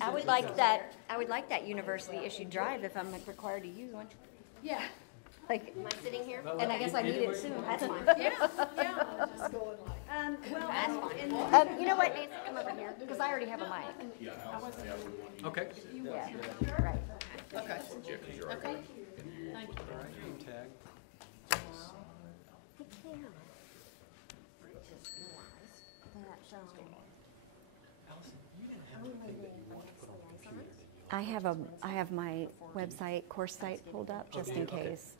I would like that. I would like that university-issued drive if I'm required to use one. Yeah. Like, am I sitting here? And I guess I need it soon. That's fine. Yeah. Just going like. Well, that's fine. You know what, Nancy, come over here because I already have a mic. Okay. Yeah. Right. Okay. Okay. Thank you. Tag. I have my website, course site pulled up just in case.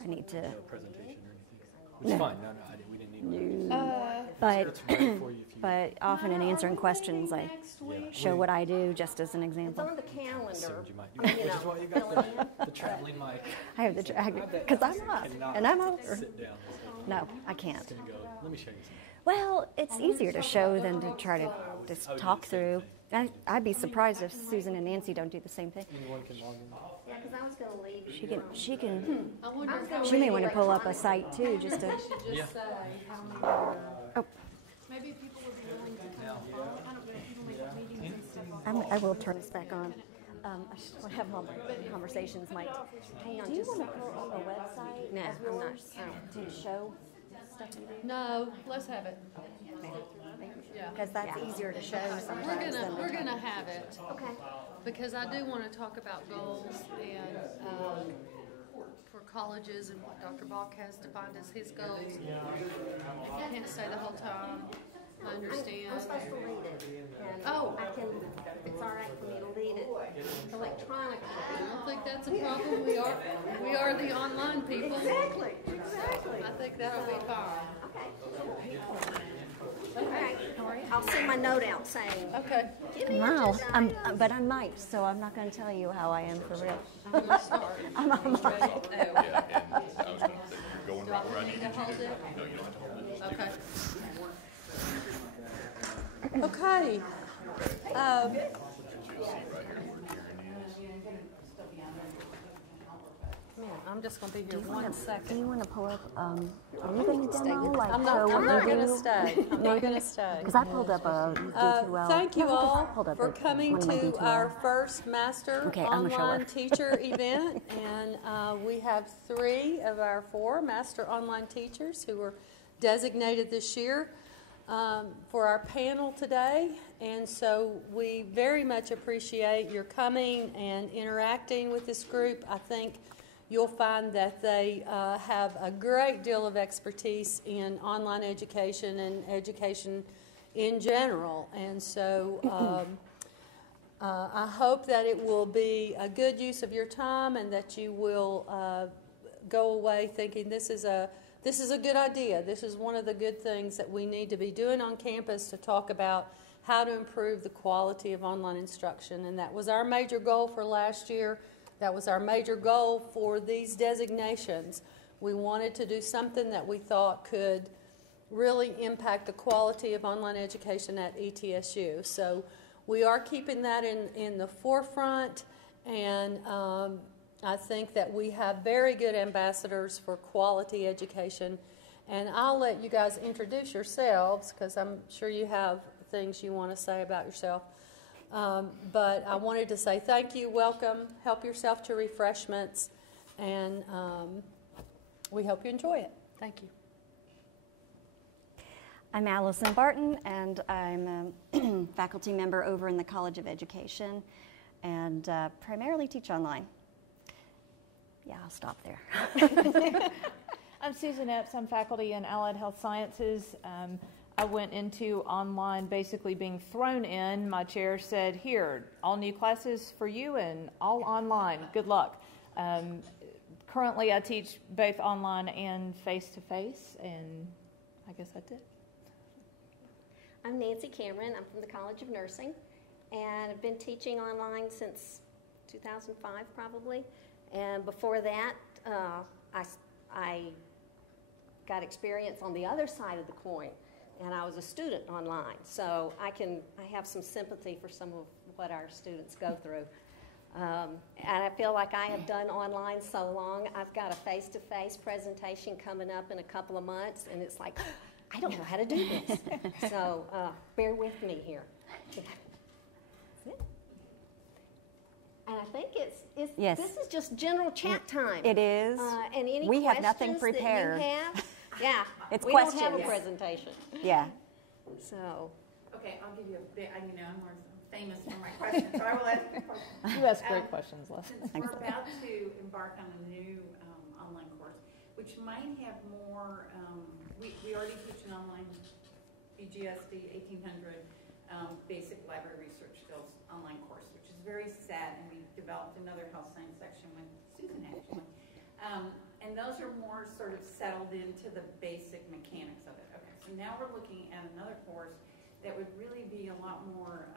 I need to. No presentation or anything. Which is fine. No, we didn't need But often in answering questions, I show what I do just as an example. It's on the calendar. you might do. Which is why you got the traveling mic. I have the because I'm up and I'm over. Sit down. No, I can't. It's gonna go. Let me show you something. Well, it's easier to show than to try to just talk through. I'd be surprised if Susan and Nancy don't do the same thing. Anyone can log in. Yeah, because I was going to leave. She may want to pull up a site too, just to. Yeah. Oh, Maybe people would be willing to come on. I don't know if you don't make meetings and stuff. I will turn this back on. I just want to have all my conversations, Mike. Hang on, do you want to pull up a website? No, of I'm not. yours to show stuff you do? No, let's have it. Yeah. Because that's easier to show sometimes. We're gonna have it. Okay. Because I do want to talk about goals and for colleges and what Dr. Bach has defined as his goals. I can't stay the whole time. I understand. I'm supposed to read it. And Oh. I can, it's all right for me to read it electronically. I don't think that's a problem. We are the online people. Exactly. I think that'll be fine. Okay. All right. I'll send my note out saying. Okay. Wow, but I'm mic'd, so I'm not going to tell you how I am for real. I'm on mic. Yeah, and I was going to say, you're going right where I needed you to. No, you don't have to hold it. Okay. Okay. You'll see right here where Karen is. Man, I'm just going to be here Do 1 second. you want to pull up, are you going to demo, like, I'm show not what you going to do? stay. I'm not going to stay. Because I pulled up a D2L. Thank you No, I just all pulled up for one coming of my to D2L. our first Master Okay, I'm a shower. Online Teacher event. And we have 3 of our 4 Master Online Teachers who were designated this year for our panel today. And so we very much appreciate your coming and interacting with this group. I think you'll find that they have a great deal of expertise in online education and education in general. And so I hope that it will be a good use of your time and that you will go away thinking this is a good idea. This is one of the good things that we need to be doing on campus to talk about how to improve the quality of online instruction. And that was our major goal for last year. That was our major goal for these designations. We wanted to do something that we thought could really impact the quality of online education at ETSU. So we are keeping that in the forefront, and I think that we have very good ambassadors for quality education. And I'll let you guys introduce yourselves because I'm sure you have things you want to say about yourself. But I wanted to say thank you, welcome, help yourself to refreshments, and we hope you enjoy it. Thank you. I'm Alison Barton, and I'm a faculty member over in the College of Education, and primarily teach online. Yeah, I'll stop there. I'm Susan Epps. I'm faculty in Allied Health Sciences. I went into online basically being thrown in. My chair said, here, all new classes for you and all online. Good luck. Currently, I teach both online and face-to-face, and I guess that's it. I'm Nancy Cameron. I'm from the College of Nursing, and I've been teaching online since 2005 probably. And before that, I got experience on the other side of the coin, and I was a student online. So I have some sympathy for some of what our students go through. And I feel like I have done online so long. I've got a face-to-face presentation coming up in a couple of months, and it's like, I don't know how to do this. So bear with me here. Yes. This is just general chat time. It is. And any We have questions nothing that prepared. you have? Yeah. It's we don't have a questions. presentation. Yeah. So, Okay, I'll give you a bit, I'm more famous for my questions, so I will ask you questions. You ask great questions, Les. Since we're about to embark on a new online course, which might have more, we already teach an online BGSD 1800 basic library research skills online course, which is very set, and we developed another health science section with Susan actually. And those are more sort of settled into the basic mechanics of it. Okay, so now we're looking at another course that would really be a lot more,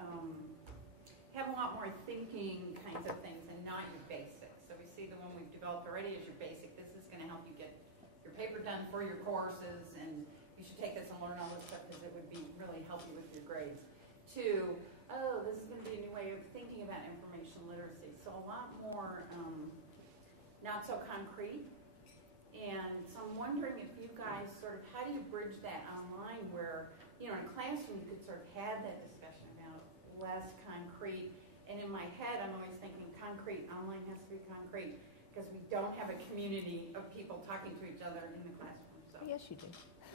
have a lot more thinking kinds of things and not your basics. So we see the one we've developed already as your basic. This is going to help you get your paper done for your courses, and you should take this and learn all this stuff because it would be really help you with your grades. To, oh, this is going to be a new way of thinking about information literacy. So a lot more not so concrete. And so I'm wondering if you guys sort of, how do you bridge that online where, in a classroom you could sort of have that discussion about less concrete. And in my head, I'm always thinking concrete, online has to be concrete because we don't have a community of people talking to each other in the classroom. So, Yes, you do.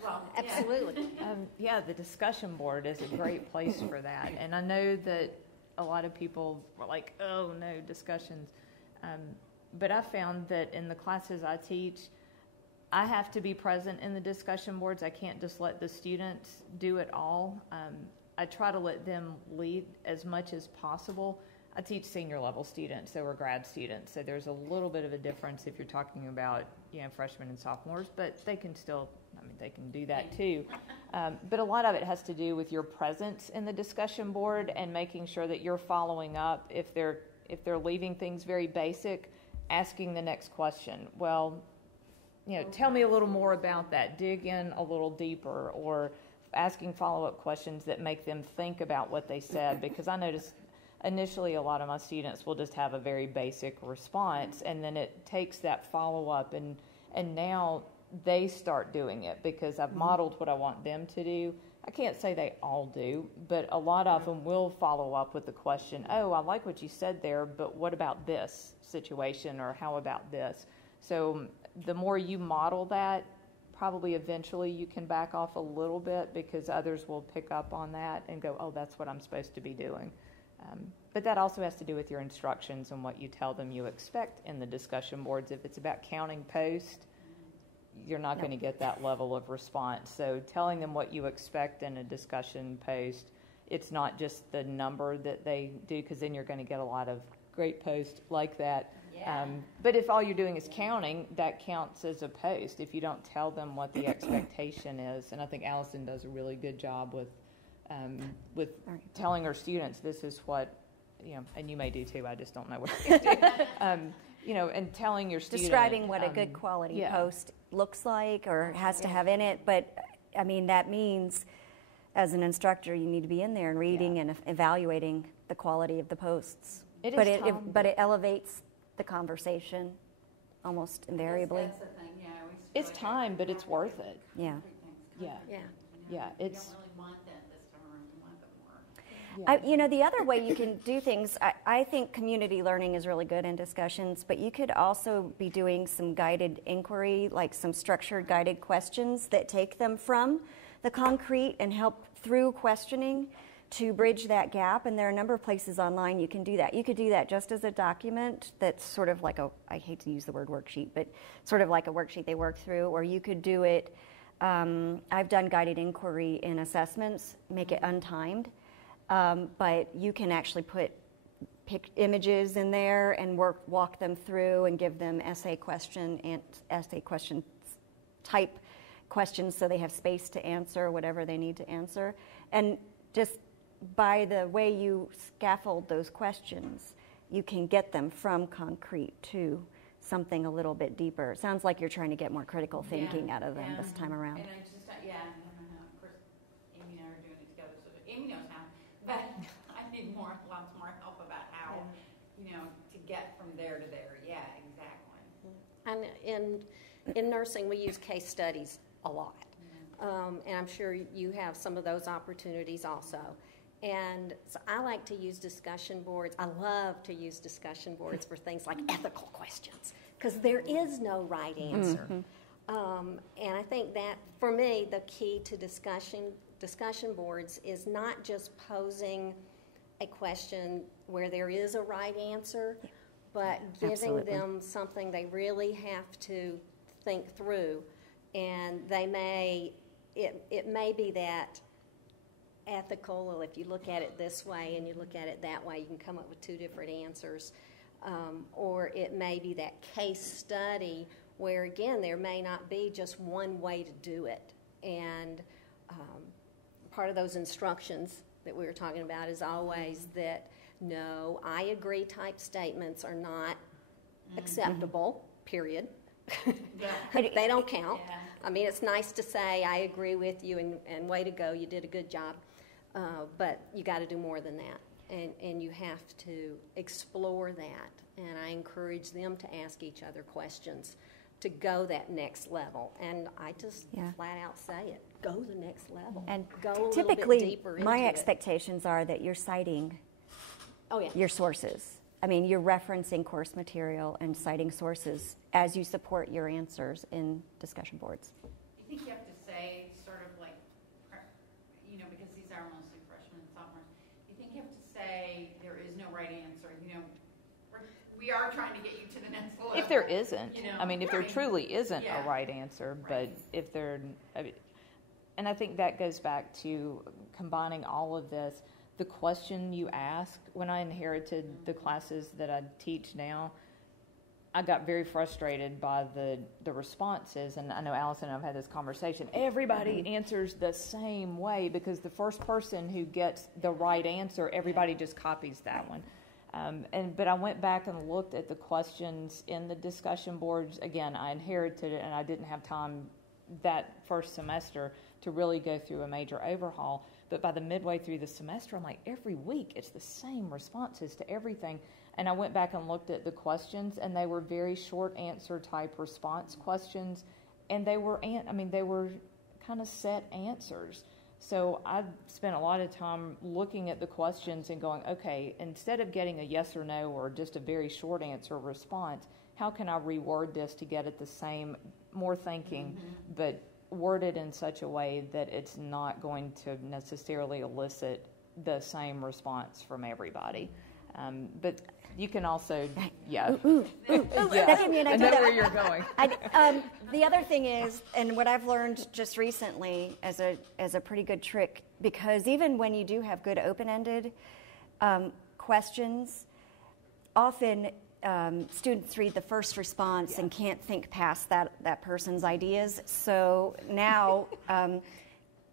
well, absolutely. Yeah, the discussion board is a great place for that. And I know that a lot of people were like, oh, no, discussions. But I found that in the classes I teach, I have to be present in the discussion boards. I can't just let the students do it all. I try to let them lead as much as possible. I teach senior level students, so we're grad students, so there's a little bit of a difference if you're talking about freshmen and sophomores, but they can still, they can do that too. But a lot of it has to do with your presence in the discussion board and making sure that you're following up. If they're leaving things very basic, asking the next question. Well, tell me a little more about that. Dig in a little deeper, or asking follow-up questions that make them think about what they said, because I noticed initially a lot of my students will just have a very basic response, and then it takes that follow-up, and now they start doing it because I've modeled what I want them to do. I can't say they all do, but a lot of them will follow up with the question, oh, I like what you said there, but what about this situation, or how about this? So the more you model that, probably eventually you can back off a little bit because others will pick up on that and go, oh, that's what I'm supposed to be doing. But that also has to do with your instructions and what you tell them you expect in the discussion boards. If it's about counting posts, you're not going to get that level of response. So telling them what you expect in a discussion post, it's not just the number that they do, because then you're going to get a lot of great posts like that. Yeah. But if all you're doing is counting, that counts as a post. If you don't tell them what the expectation is, and I think Alison does a really good job with telling her students this is what, and you may do too. I just don't know what you do. And telling your student, describing what a good quality post looks like or has to have in it. But that means, as an instructor, you need to be in there and reading and evaluating the quality of the posts. But it elevates the conversation almost invariably. That's the thing, yeah. It's time, but it's worth it. Yeah. Yeah. Yeah. Yeah. You don't really want that this time around. You want it more. Yeah. The other way you can do things, I think community learning is really good in discussions, but you could also be doing some guided inquiry, like some structured guided questions that take them from the concrete and help through questioning to bridge that gap. And there are a number of places online you can do that. You could do that just as a document that's sort of like I hate to use the word worksheet, but sort of like a worksheet they work through, or you could do it, I've done guided inquiry in assessments, make it untimed. But you can actually pick images in there and walk them through and give them essay question type questions so they have space to answer whatever they need to answer. And just by the way you scaffold those questions, you can get them from concrete to something a little bit deeper. It sounds like you're trying to get more critical thinking out of them this time around. And I just, I don't know how, of course, Amy and I are doing it together, so Amy knows how, but I need lots more help about how, to get from there to there. Yeah, exactly. And in nursing, we use case studies a lot. And I'm sure you have some of those opportunities also. And so I like to use discussion boards. I love to use discussion boards for things like ethical questions, because there is no right answer. And I think that, for me, the key to discussion boards is not just posing a question where there is a right answer, but giving them something they really have to think through. And it may be that ethical, or if you look at it this way and you look at it that way, you can come up with two different answers. Or it may be that case study where, again, there may not be just one way to do it. And part of those instructions that we were talking about is always that, no, I agree type statements are not acceptable, period. They don't count. Yeah. I mean, it's nice to say, I agree with you, and way to go, you did a good job. But you got to do more than that. And you have to explore that. And I encourage them to ask each other questions to go that next level. And I just flat out say it. Go the next level. And go a little typically, bit deeper into my it. expectations are that you're citing Oh, yeah. your sources. I mean, you're referencing course material and citing sources as you support your answers in discussion boards. You think you have to say, sort of like, you know, because these are mostly freshmen and sophomores, you think you have to say there is no right answer? You know, we are trying to get you to the next level. If there isn't, You know, I mean, if there right. truly isn't Yeah. a right answer, but Right. if there, and I think that goes back to combining all of this. The question you ask, when I inherited the classes that I teach now, I got very frustrated by the responses, and I know Allison and I've had this conversation. Everybody answers the same way because the first person who gets the right answer, everybody just copies that one. But I went back and looked at the questions in the discussion boards. Again, I inherited it, and I didn't have time that first semester to really go through a major overhaul. But by the midway through the semester, I'm like, every week it's the same responses to everything. And I went back and looked at the questions, and they were very short answer type response questions, and they were kind of set answers. So I spent a lot of time looking at the questions and going, okay, instead of getting a yes or no or just a very short answer response, how can I reword this to get at the same, more thinking, but worded in such a way that it's not going to necessarily elicit the same response from everybody. But you can also, That gave me an I idea. know where you're going. The other thing is, and what I've learned just recently as a pretty good trick, because even when you do have good open-ended questions, often students read the first response and can't think past that person's ideas. So now,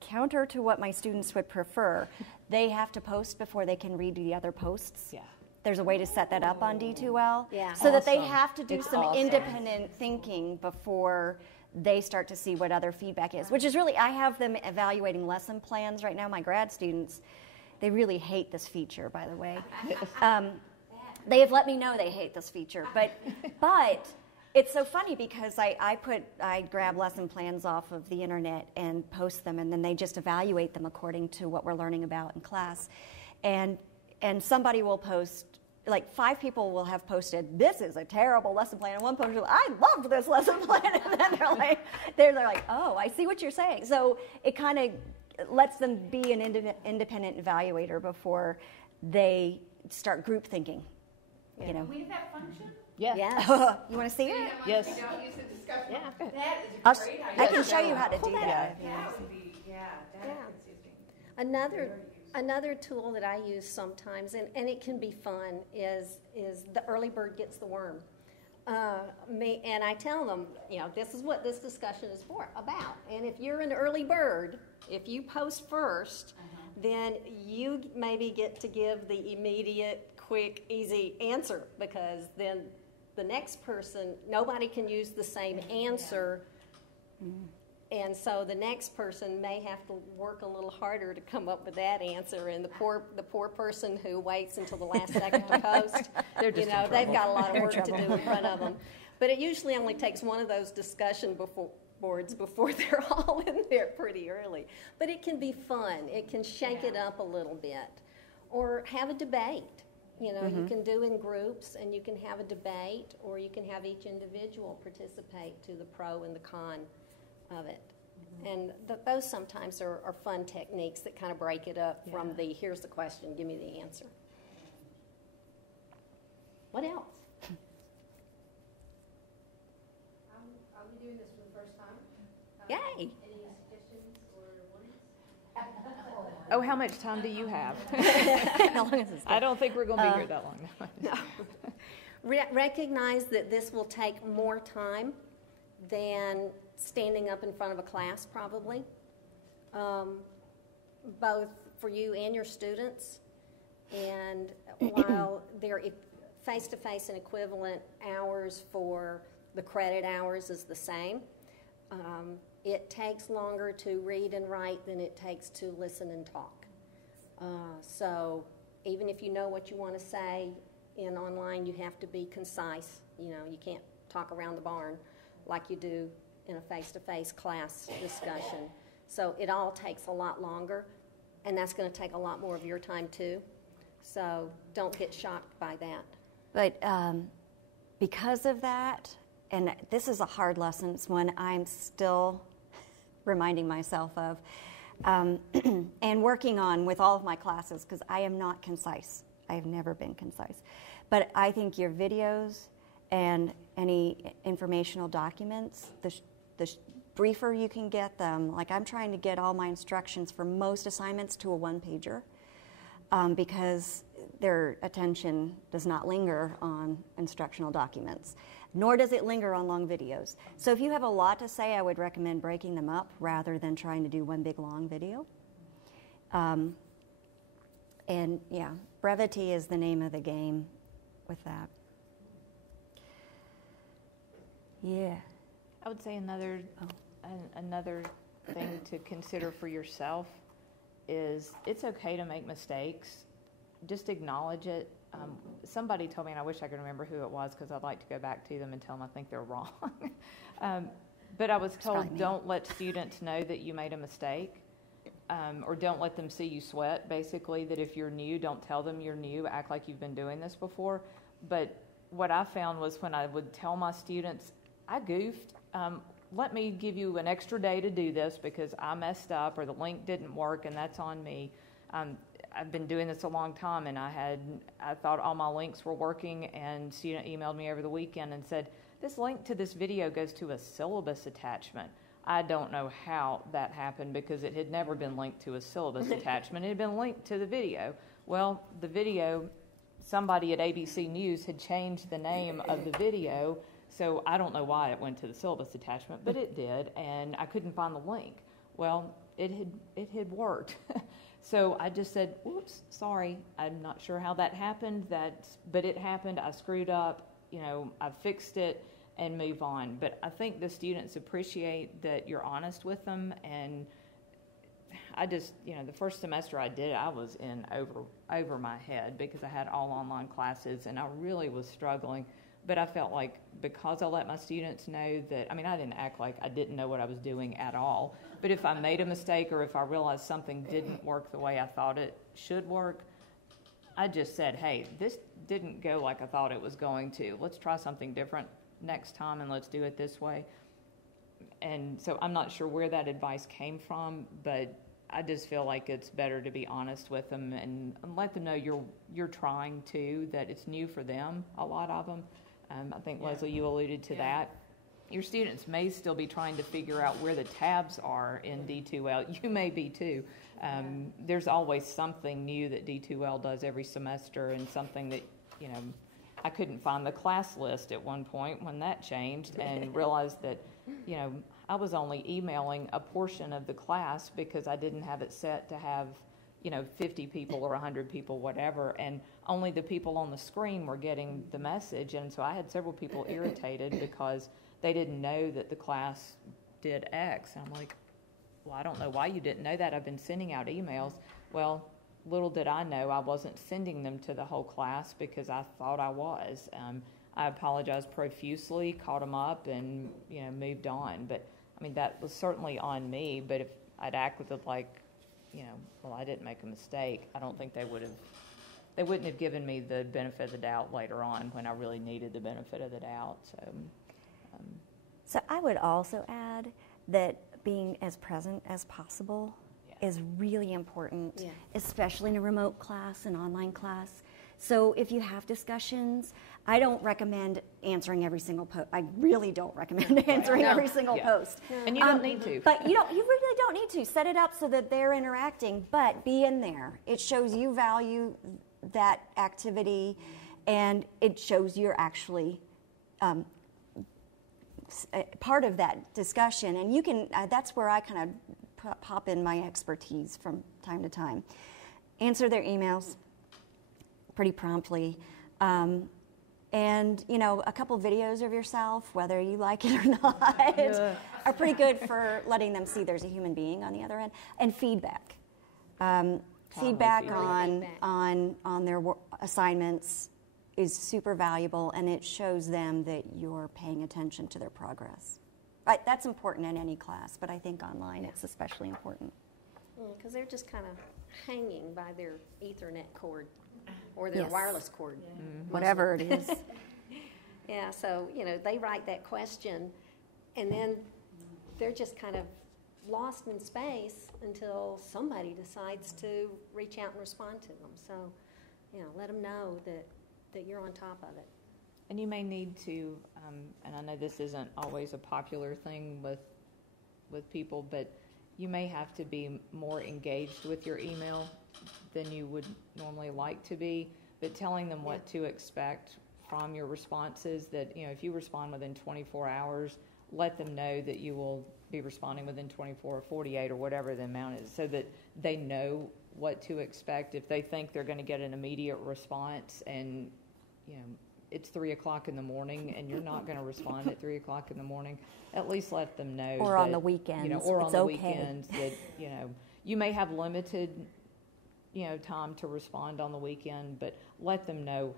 counter to what my students would prefer, they have to post before they can read the other posts. Yeah. There's a way to set that up on D2L, Yeah. so that they Awesome. have to do It's some awesome. independent thinking before they start to see what other feedback is, which is really, I have them evaluating lesson plans right now. My grad students, they really hate this feature, by the way. They have let me know they hate this feature, but it's so funny because I grab lesson plans off of the internet and post them, and then they just evaluate them according to what we're learning about in class. And somebody will post, like 5 people will have posted, this is a terrible lesson plan, and one poster will, I loved this lesson plan, and then they're like, oh, I see what you're saying. So it kind of lets them be an independent evaluator before they start group thinking. You know. We have that function? Yeah. Yes. You want to see it? Yes. We don't use the discussion. Yeah. That is a great idea. I can show you how to do that that. That would be, that Yeah. is Another tool that I use sometimes, and it can be fun, is the early bird gets the worm. And I tell them, this is what this discussion is about. And if you're an early bird, if you post first, then you maybe get to give the immediate, quick, easy answer, because then the next person, nobody can use the same answer. And so the next person may have to work a little harder to come up with that answer, and the poor person who waits until the last second to post, They're just in they've trouble. got a lot of work to do in front of them. But it usually only takes one of those discussion boards before they're all in there pretty early. But it can be fun. It can shake it up a little bit. Or have a debate. You know, you can do in groups, and you can have a debate, or you can have each individual participate to the pro and the con of it. And those sometimes are fun techniques that kind of break it up from the, here's the question, give me the answer. What else? Are we doing this for the first time? Yay! Any suggestions or warnings? Oh, how much time do you have? How long is this? I don't think we're going to be here that long. No. Recognize that this will take more time than standing up in front of a class, probably, both for you and your students. And while there face-to-face and equivalent hours for the credit hours is the same, it takes longer to read and write than it takes to listen and talk. So even if you know what you want to say in online, you have to be concise. You know, you can't talk around the barn like you do in a face-to-face class discussion. So it all takes a lot longer, and that's going to take a lot more of your time too. So don't get shocked by that. But because of that, and this is a hard lesson, it's one I'm still reminding myself of, and working on with all of my classes, because I am not concise. I have never been concise. But I think your videos and any informational documents, the briefer you can get them. Like, I'm trying to get all my instructions for most assignments to a one-pager because their attention does not linger on instructional documents, nor does it linger on long videos. So if you have a lot to say, I would recommend breaking them up rather than trying to do one big long video. And yeah, brevity is the name of the game with that. Yeah. I would say another thing to consider for yourself is it's okay to make mistakes. Just acknowledge it. Somebody told me, and I wish I could remember who it was because I'd like to go back to them and tell them I think they're wrong. But I was told, don't let students know that you made a mistake, or don't let them see you sweat, basically, that if you're new, don't tell them you're new, act like you've been doing this before. But what I found was when I would tell my students, I goofed, let me give you an extra day to do this because I messed up or the link didn't work and that's on me. I've been doing this a long time, and I thought all my links were working, and a student emailed me over the weekend and said, this link to this video goes to a syllabus attachment. I don't know how that happened because it had never been linked to a syllabus attachment. It had been linked to the video. Well, the video, somebody at ABC News had changed the name of the video, so I don't know why it went to the syllabus attachment, but it did, and I couldn't find the link. Well, it had worked. So I just said, oops, sorry, I'm not sure how that happened, but it happened, I screwed up, I fixed it, and move on. But I think the students appreciate that you're honest with them, and I just, the first semester I did, I was in over my head because I had all online classes, and I really was struggling. But I felt like because I let my students know that, I didn't act like I didn't know what I was doing at all. But if I made a mistake or if I realized something didn't work the way I thought it should work, I just said, hey, this didn't go like I thought it was going to. Let's try something different next time and let's do it this way. And so I'm not sure where that advice came from, but I just feel like it's better to be honest with them and let them know you're trying to, that it's new for them, a lot of them. I think, Leslie, you alluded to that. Your students may still be trying to figure out where the tabs are in D2L. You may be too. There's always something new that D2L does every semester, and something that, I couldn't find the class list at one point when that changed, and realized that, I was only emailing a portion of the class because I didn't have it set to have 50 people or 100 people, whatever, and only the people on the screen were getting the message. And so I had several people irritated because they didn't know that the class did X. And I'm like, well, I don't know why you didn't know that. I've been sending out emails. Well, little did I know I wasn't sending them to the whole class because I thought I was. I apologized profusely, caught them up, and moved on. But I mean, that was certainly on me, but if I'd acted like, well, I didn't make a mistake, I don't think they wouldn't have given me the benefit of the doubt later on when I really needed the benefit of the doubt. So I would also add that being as present as possible is really important, especially in a remote class, an online class. So if you have discussions, I don't recommend answering every single post. I really don't recommend answering every single post. And you don't need to. But you really don't need to. Set it up so that they're interacting, but be in there. It shows you value that activity, and it shows you're actually part of that discussion. And you can, that's where I kind of pop in my expertise from time to time. Answer their emails pretty promptly. And, a couple videos of yourself, whether you like it or not, are pretty good for letting them see there's a human being on the other end. And feedback. Feedback on their assignments is super valuable, and it shows them that you're paying attention to their progress. Right, that's important in any class, but I think online it's especially important. Because they're just kind of hanging by their Ethernet cord or their wireless cord. Whatever it is. Yeah, so, they write that question, and then they're just kind of lost in space until somebody decides to reach out and respond to them. So, let them know that you're on top of it. And you may need to, and I know this isn't always a popular thing with people, but you may have to be more engaged with your email than you would normally like to be, but telling them what to expect from your responses, that, if you respond within 24 hours, let them know that you will be responding within 24 or 48 or whatever the amount is, so that they know what to expect. If they think they're going to get an immediate response and, it's 3 o'clock in the morning and you're not going to respond at 3 o'clock in the morning, at least let them know. Or on the weekends. Or on the weekends that, you may have limited, time to respond on the weekend, but let them know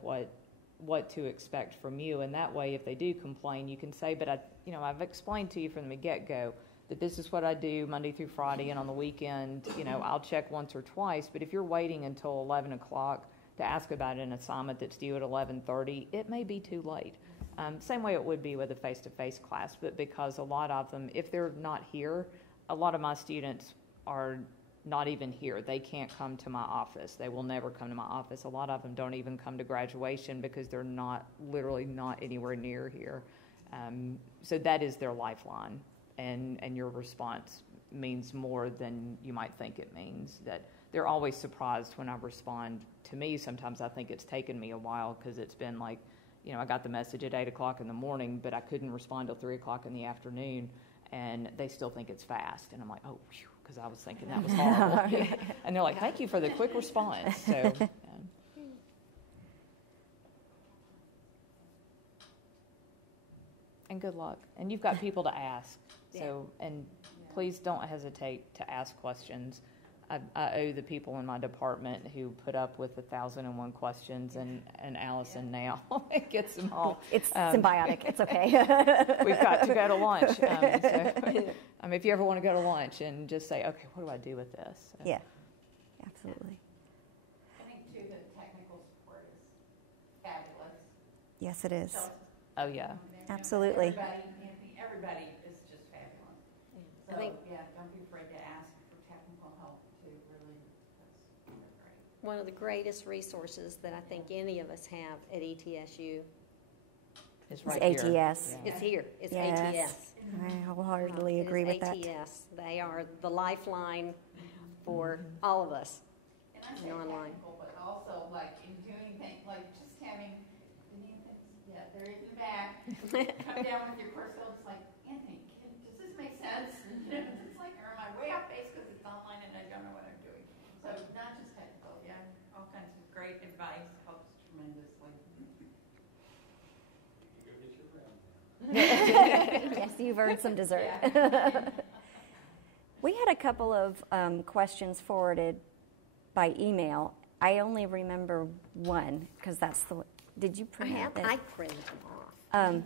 what to expect from you. And that way, if they do complain, you can say, but I've explained to you from the get-go that this is what I do Monday through Friday, and on the weekend, I'll check once or twice. But if you're waiting until 11 o'clock to ask about an assignment that's due at 11:30, it may be too late. Same way it would be with a face-to-face class, but because a lot of them, if they're not here, a lot of my students are not even here. They can't come to my office. They will never come to my office. A lot of them don't even come to graduation because they're literally not anywhere near here. So that is their lifeline, and your response means more than you might think it means. That they're always surprised when I respond. To me, sometimes I think it's taken me a while because it's been like, I got the message at 8 o'clock in the morning, but I couldn't respond till 3 o'clock in the afternoon, and they still think it's fast. And I'm like, oh, because I was thinking that was horrible. And they're like, thank you for the quick response. So, and good luck. And you've got people to ask. So, and please don't hesitate to ask questions. I owe the people in my department who put up with 1,001 questions, and Alison now gets them all. It's symbiotic. It's okay. We've got to go to lunch. If you ever want to go to lunch and just say, okay, what do I do with this? So. Yeah, absolutely. I think, too, the technical support is fabulous. Yes, it is. Chelsea. Oh, yeah. Absolutely. Everybody is just fabulous. So, don't be afraid to ask for technical help, too, really. That's great. One of the greatest resources that I think any of us have at ETSU It's right ATS. here. is here. It's Yes. ATS. I wholeheartedly It agree is with that. ATS. They are the lifeline for all of us. And I say Online. technical, but also like in doing things, like just having, they're in the back, come down with your course, it's like, Anthony, does this make sense? It's like, or am I way off base because it's online and I don't know what I'm doing? So not just technical, all kinds of great advice helps tremendously. Yes, you've earned some dessert. We had a couple of questions forwarded by email. I only remember one because that's the. Did you print out that? I printed them off.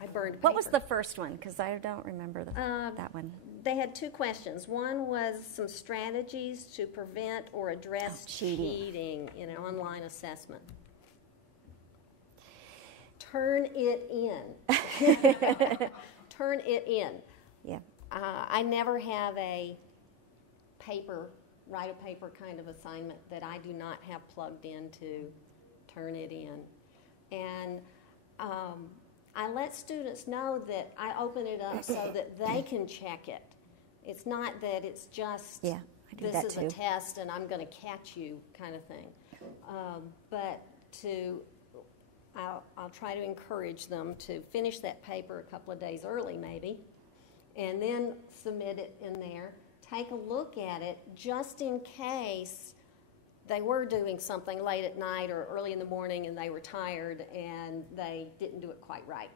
I burned paper. What was the first one? Because I don't remember that one. They had two questions. One was some strategies to prevent or address cheating in an online assessment. Turn it in. Turn it in. Yeah. I never have a write a paper kind of assignment that I do not have plugged into Turn It In. And I let students know that I open it up so that they can check it. It's not that it's just, this is a test and I'm going to catch you kind of thing. But I'll try to encourage them to finish that paper a couple of days early maybe, and then submit it in there. Take a look at it just in case they were doing something late at night or early in the morning and they were tired and they didn't do it quite right.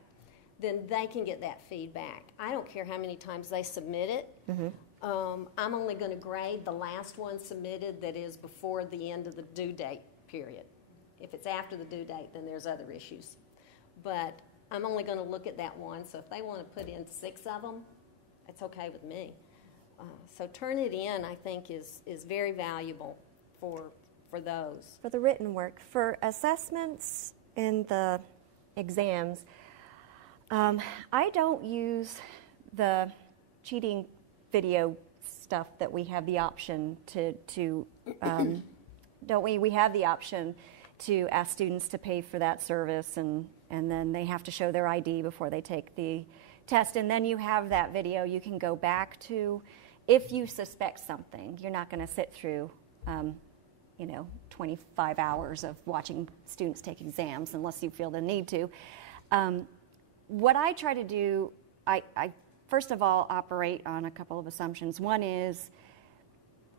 Then they can get that feedback. I don't care how many times they submit it. Mm-hmm. I'm only going to grade the last one submitted that is before the end of the due date period. If it's after the due date, then there's other issues. But I'm only going to look at that one, so if they want to put in 6 of them, it's okay with me. So Turn It In, I think, is very valuable for those. For the written work. For assessments in the exams, I don't use the cheating video stuff that we have the option to don't we? We have the option to ask students to pay for that service, and then they have to show their ID before they take the test, and then you have that video you can go back to if you suspect something. You're not going to sit through 25 hours of watching students take exams unless you feel the need to. What I try to do, I first of all operate on a couple of assumptions. One is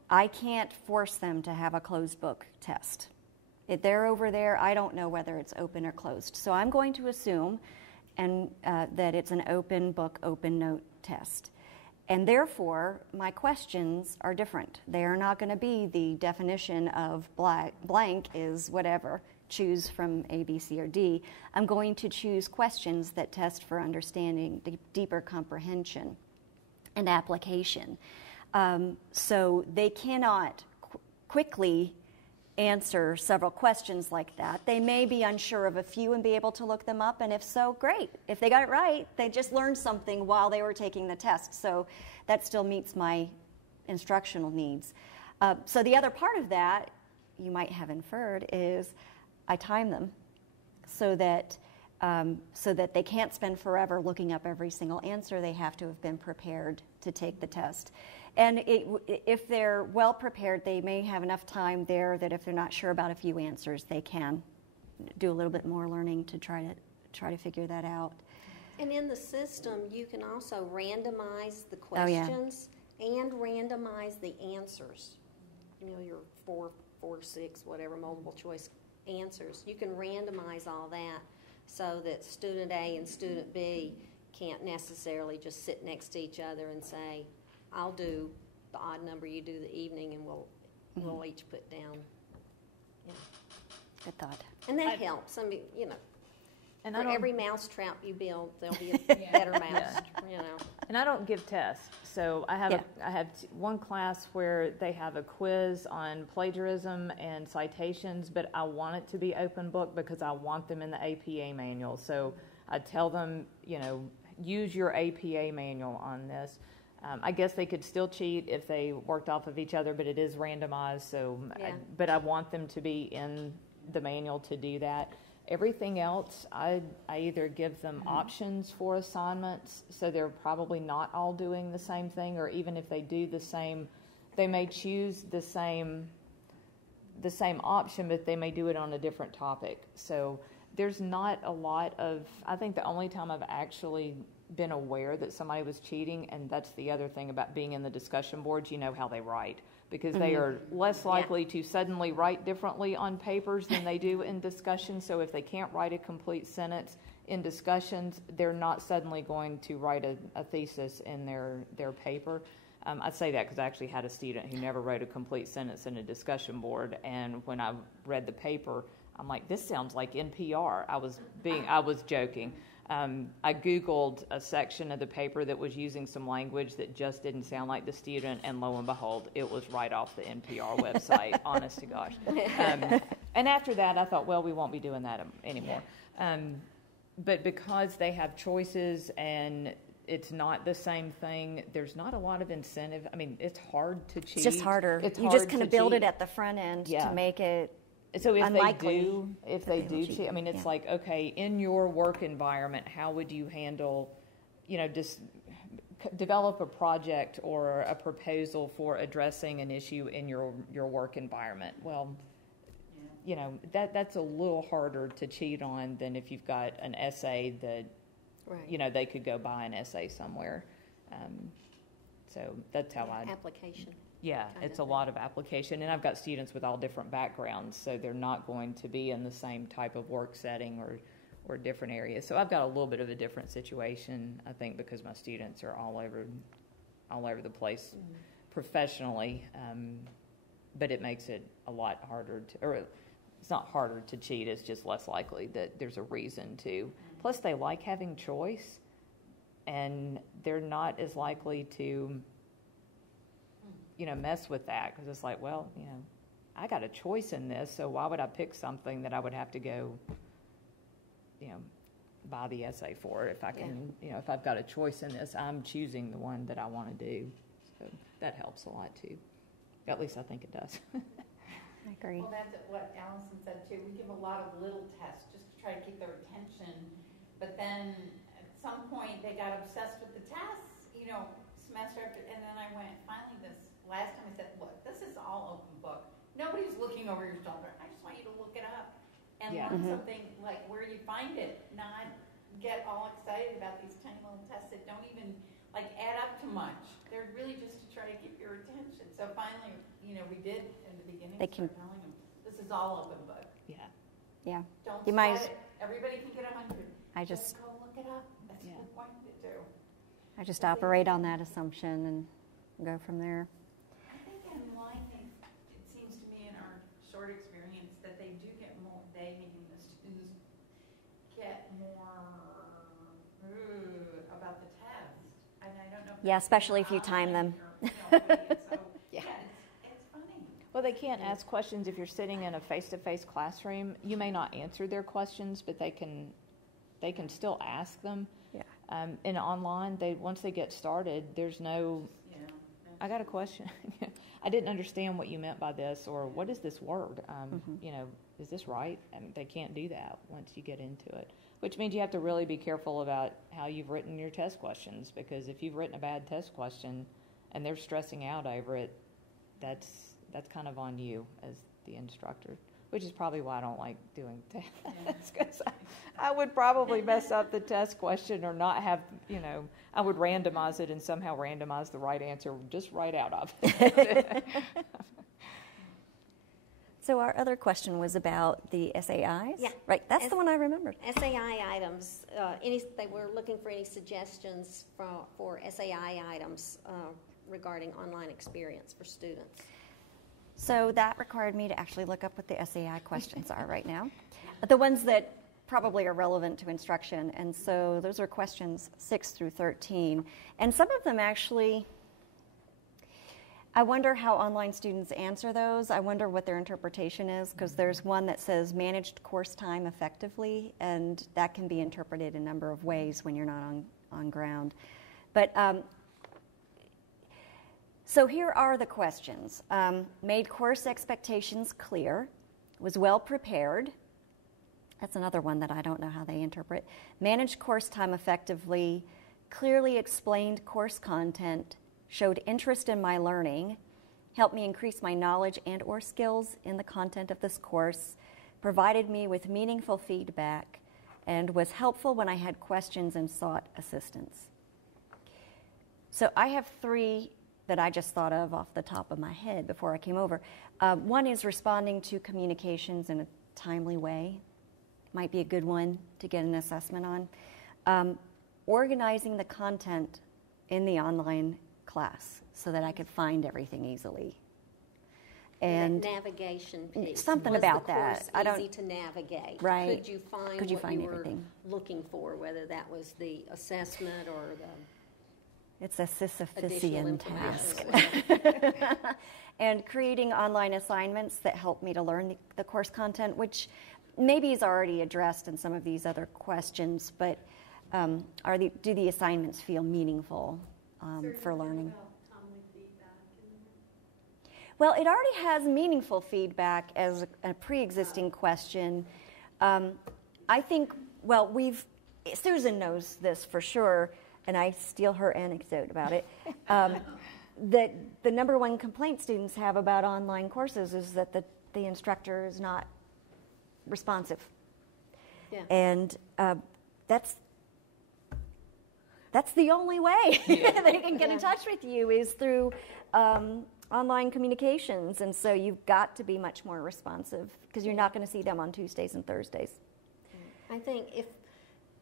I can't force them to have a closed book test. If they're over there, I don't know whether it's open or closed. So I'm going to assume that it's an open book, open note test. And therefore, my questions are different. They are not going to be the definition of blank is whatever. Choose from A, B, C, or D. I'm going to choose questions that test for understanding, deeper comprehension, and application. So they cannot quickly answer several questions like that. They may be unsure of a few and be able to look them up, and if so, great. If they got it right, they just learned something while they were taking the test, so that still meets my instructional needs. So the other part of that, you might have inferred, is I time them so that they can't spend forever looking up every single answer. They have to have been prepared to take the test. And if they're well prepared, they may have enough time there that if they're not sure about a few answers, they can do a little bit more learning to try to figure that out. And in the system, you can also randomize the questions and randomize the answers. Your 4, 6, whatever, multiple choice answers. You can randomize all that so that student A and student B can't necessarily just sit next to each other and say, I'll do the odd number, you do the evening, and we'll each put down. Yeah. Good thought. And that helps. I mean, and for every mousetrap you build, there'll be a better mouse. And I don't give tests, so I have one class where they have a quiz on plagiarism and citations, but I want it to be open book because I want them in the APA manual. So I tell them, use your APA manual on this. I guess they could still cheat if they worked off of each other, but it is randomized. So, but I want them to be in the manual to do that. Everything else, I either give them options for assignments, so they're probably not all doing the same thing, or even if they do the same, they may choose the same option, but they may do it on a different topic. So there's not a lot of. I think the only time I've actually been aware that somebody was cheating, and that's the other thing about being in the discussion boards, how they write, because they are less likely to suddenly write differently on papers than they do in discussions. So if they can't write a complete sentence in discussions, they're not suddenly going to write a thesis in their paper. I say that because I actually had a student who never wrote a complete sentence in a discussion board, and when I read the paper, I'm like, this sounds like NPR. I was joking. I Googled a section of the paper that was using some language that just didn't sound like the student, and lo and behold, it was right off the NPR website, honest to gosh. And after that, I thought, well, we won't be doing that anymore. But because they have choices and it's not the same thing, there's not a lot of incentive. I mean, it's hard to cheat. It's just harder. It's you hard just kind of to build cheat. it at the front end Yeah. to make it So if unlikely they do cheat, I mean, it's Yeah. like, okay, in your work environment, how would you handle, just develop a project or a proposal for addressing an issue in your work environment? Well, that's a little harder to cheat on than if you've got an essay that, Right. they could go buy an essay somewhere. So that's how Application. Yeah, kind it's of a lot of application, and I've got students with all different backgrounds, so they're not going to be in the same type of work setting or different areas. So I've got a little bit of a different situation, I think, because my students are all over the place professionally, but it makes it a lot harder or it's not harder to cheat, it's just less likely that there's a reason to. Plus, they like having choice, and they're not as likely to mess with that, because it's like, well, I got a choice in this, so why would I pick something that I would have to go, buy the essay for? If I can, if I've got a choice in this, I'm choosing the one that I want to do. So that helps a lot too. At least I think it does. I agree. Well, that's what Alison said too. We give a lot of little tests just to try to keep their attention, but then at some point they got obsessed with the tests, semester after, and then I went, finally last time I said, look, this is all open book. Nobody's looking over your shoulder. I just want you to look it up and learn something like where you find it, not get all excited about these tiny little tests that don't even add up to much. They're really just to try to get your attention. So finally, we did in the beginning start telling them, this is all open book. Yeah. Don't You sweat might- it. Everybody can get 100. I just go look it up. That's what we want you to do. I just operate on that assumption and go from there. I think in line, it seems to me in our short experience that they do get more, meaning the students, get more about the test. And I don't know if Yeah, that's especially if you time them. or, so, yeah, it's funny. Well, they can't ask questions if you're sitting in a face-to-face classroom. You may not answer their questions, but they can still ask them. Yeah. And online, once they get started, there's no, I got a question. I didn't understand what you meant by this, or what is this word? Is this right? And they can't do that once you get into it, which means you have to really be careful about how you've written your test questions, because if you've written a bad test question and they're stressing out over it, that's kind of on you as the instructor, which is probably why I don't like doing tests, because I would probably mess up the test question or not have, I would randomize it and somehow randomize the right answer just right out of it. So our other question was about the SAIs? Yeah. Right, that's the one I remembered. SAI items, they were looking for any suggestions for SAI items regarding online experience for students. So that required me to actually look up what the SAI questions are right now. The ones that probably are relevant to instruction. And so those are questions 6 through 13. And some of them actually, I wonder how online students answer those. I wonder what their interpretation is, because there's one that says managed course time effectively, and that can be interpreted a number of ways when you're not on ground. But so here are the questions. Made course expectations clear, was well prepared. That's another one that I don't know how they interpret. Managed course time effectively, clearly explained course content, showed interest in my learning, helped me increase my knowledge and or skills in the content of this course, provided me with meaningful feedback, and was helpful when I had questions and sought assistance. So I have 3 that I just thought of off the top of my head before I came over. One is responding to communications in a timely way. Might be a good one to get an assessment on. Organizing the content in the online class so that I could find everything easily. And that navigation piece. something Was about the course that. easy to navigate? Right. Could you find Could you what find you were everything? looking for, whether that was the assessment or the It's a additional Sisyphean task. information? And creating online assignments that help me to learn the course content, which maybe is already addressed in some of these other questions, but do the assignments feel meaningful for learning? Well, it already has meaningful feedback as a pre-existing question. I think, well, Susan knows this for sure, and I steal her anecdote about it, that the number one complaint students have about online courses is that the instructor is not responsive. Yeah. And that's the only way they can get in touch with you is through online communications. And so you've got to be much more responsive because you're not going to see them on Tuesdays and Thursdays. I think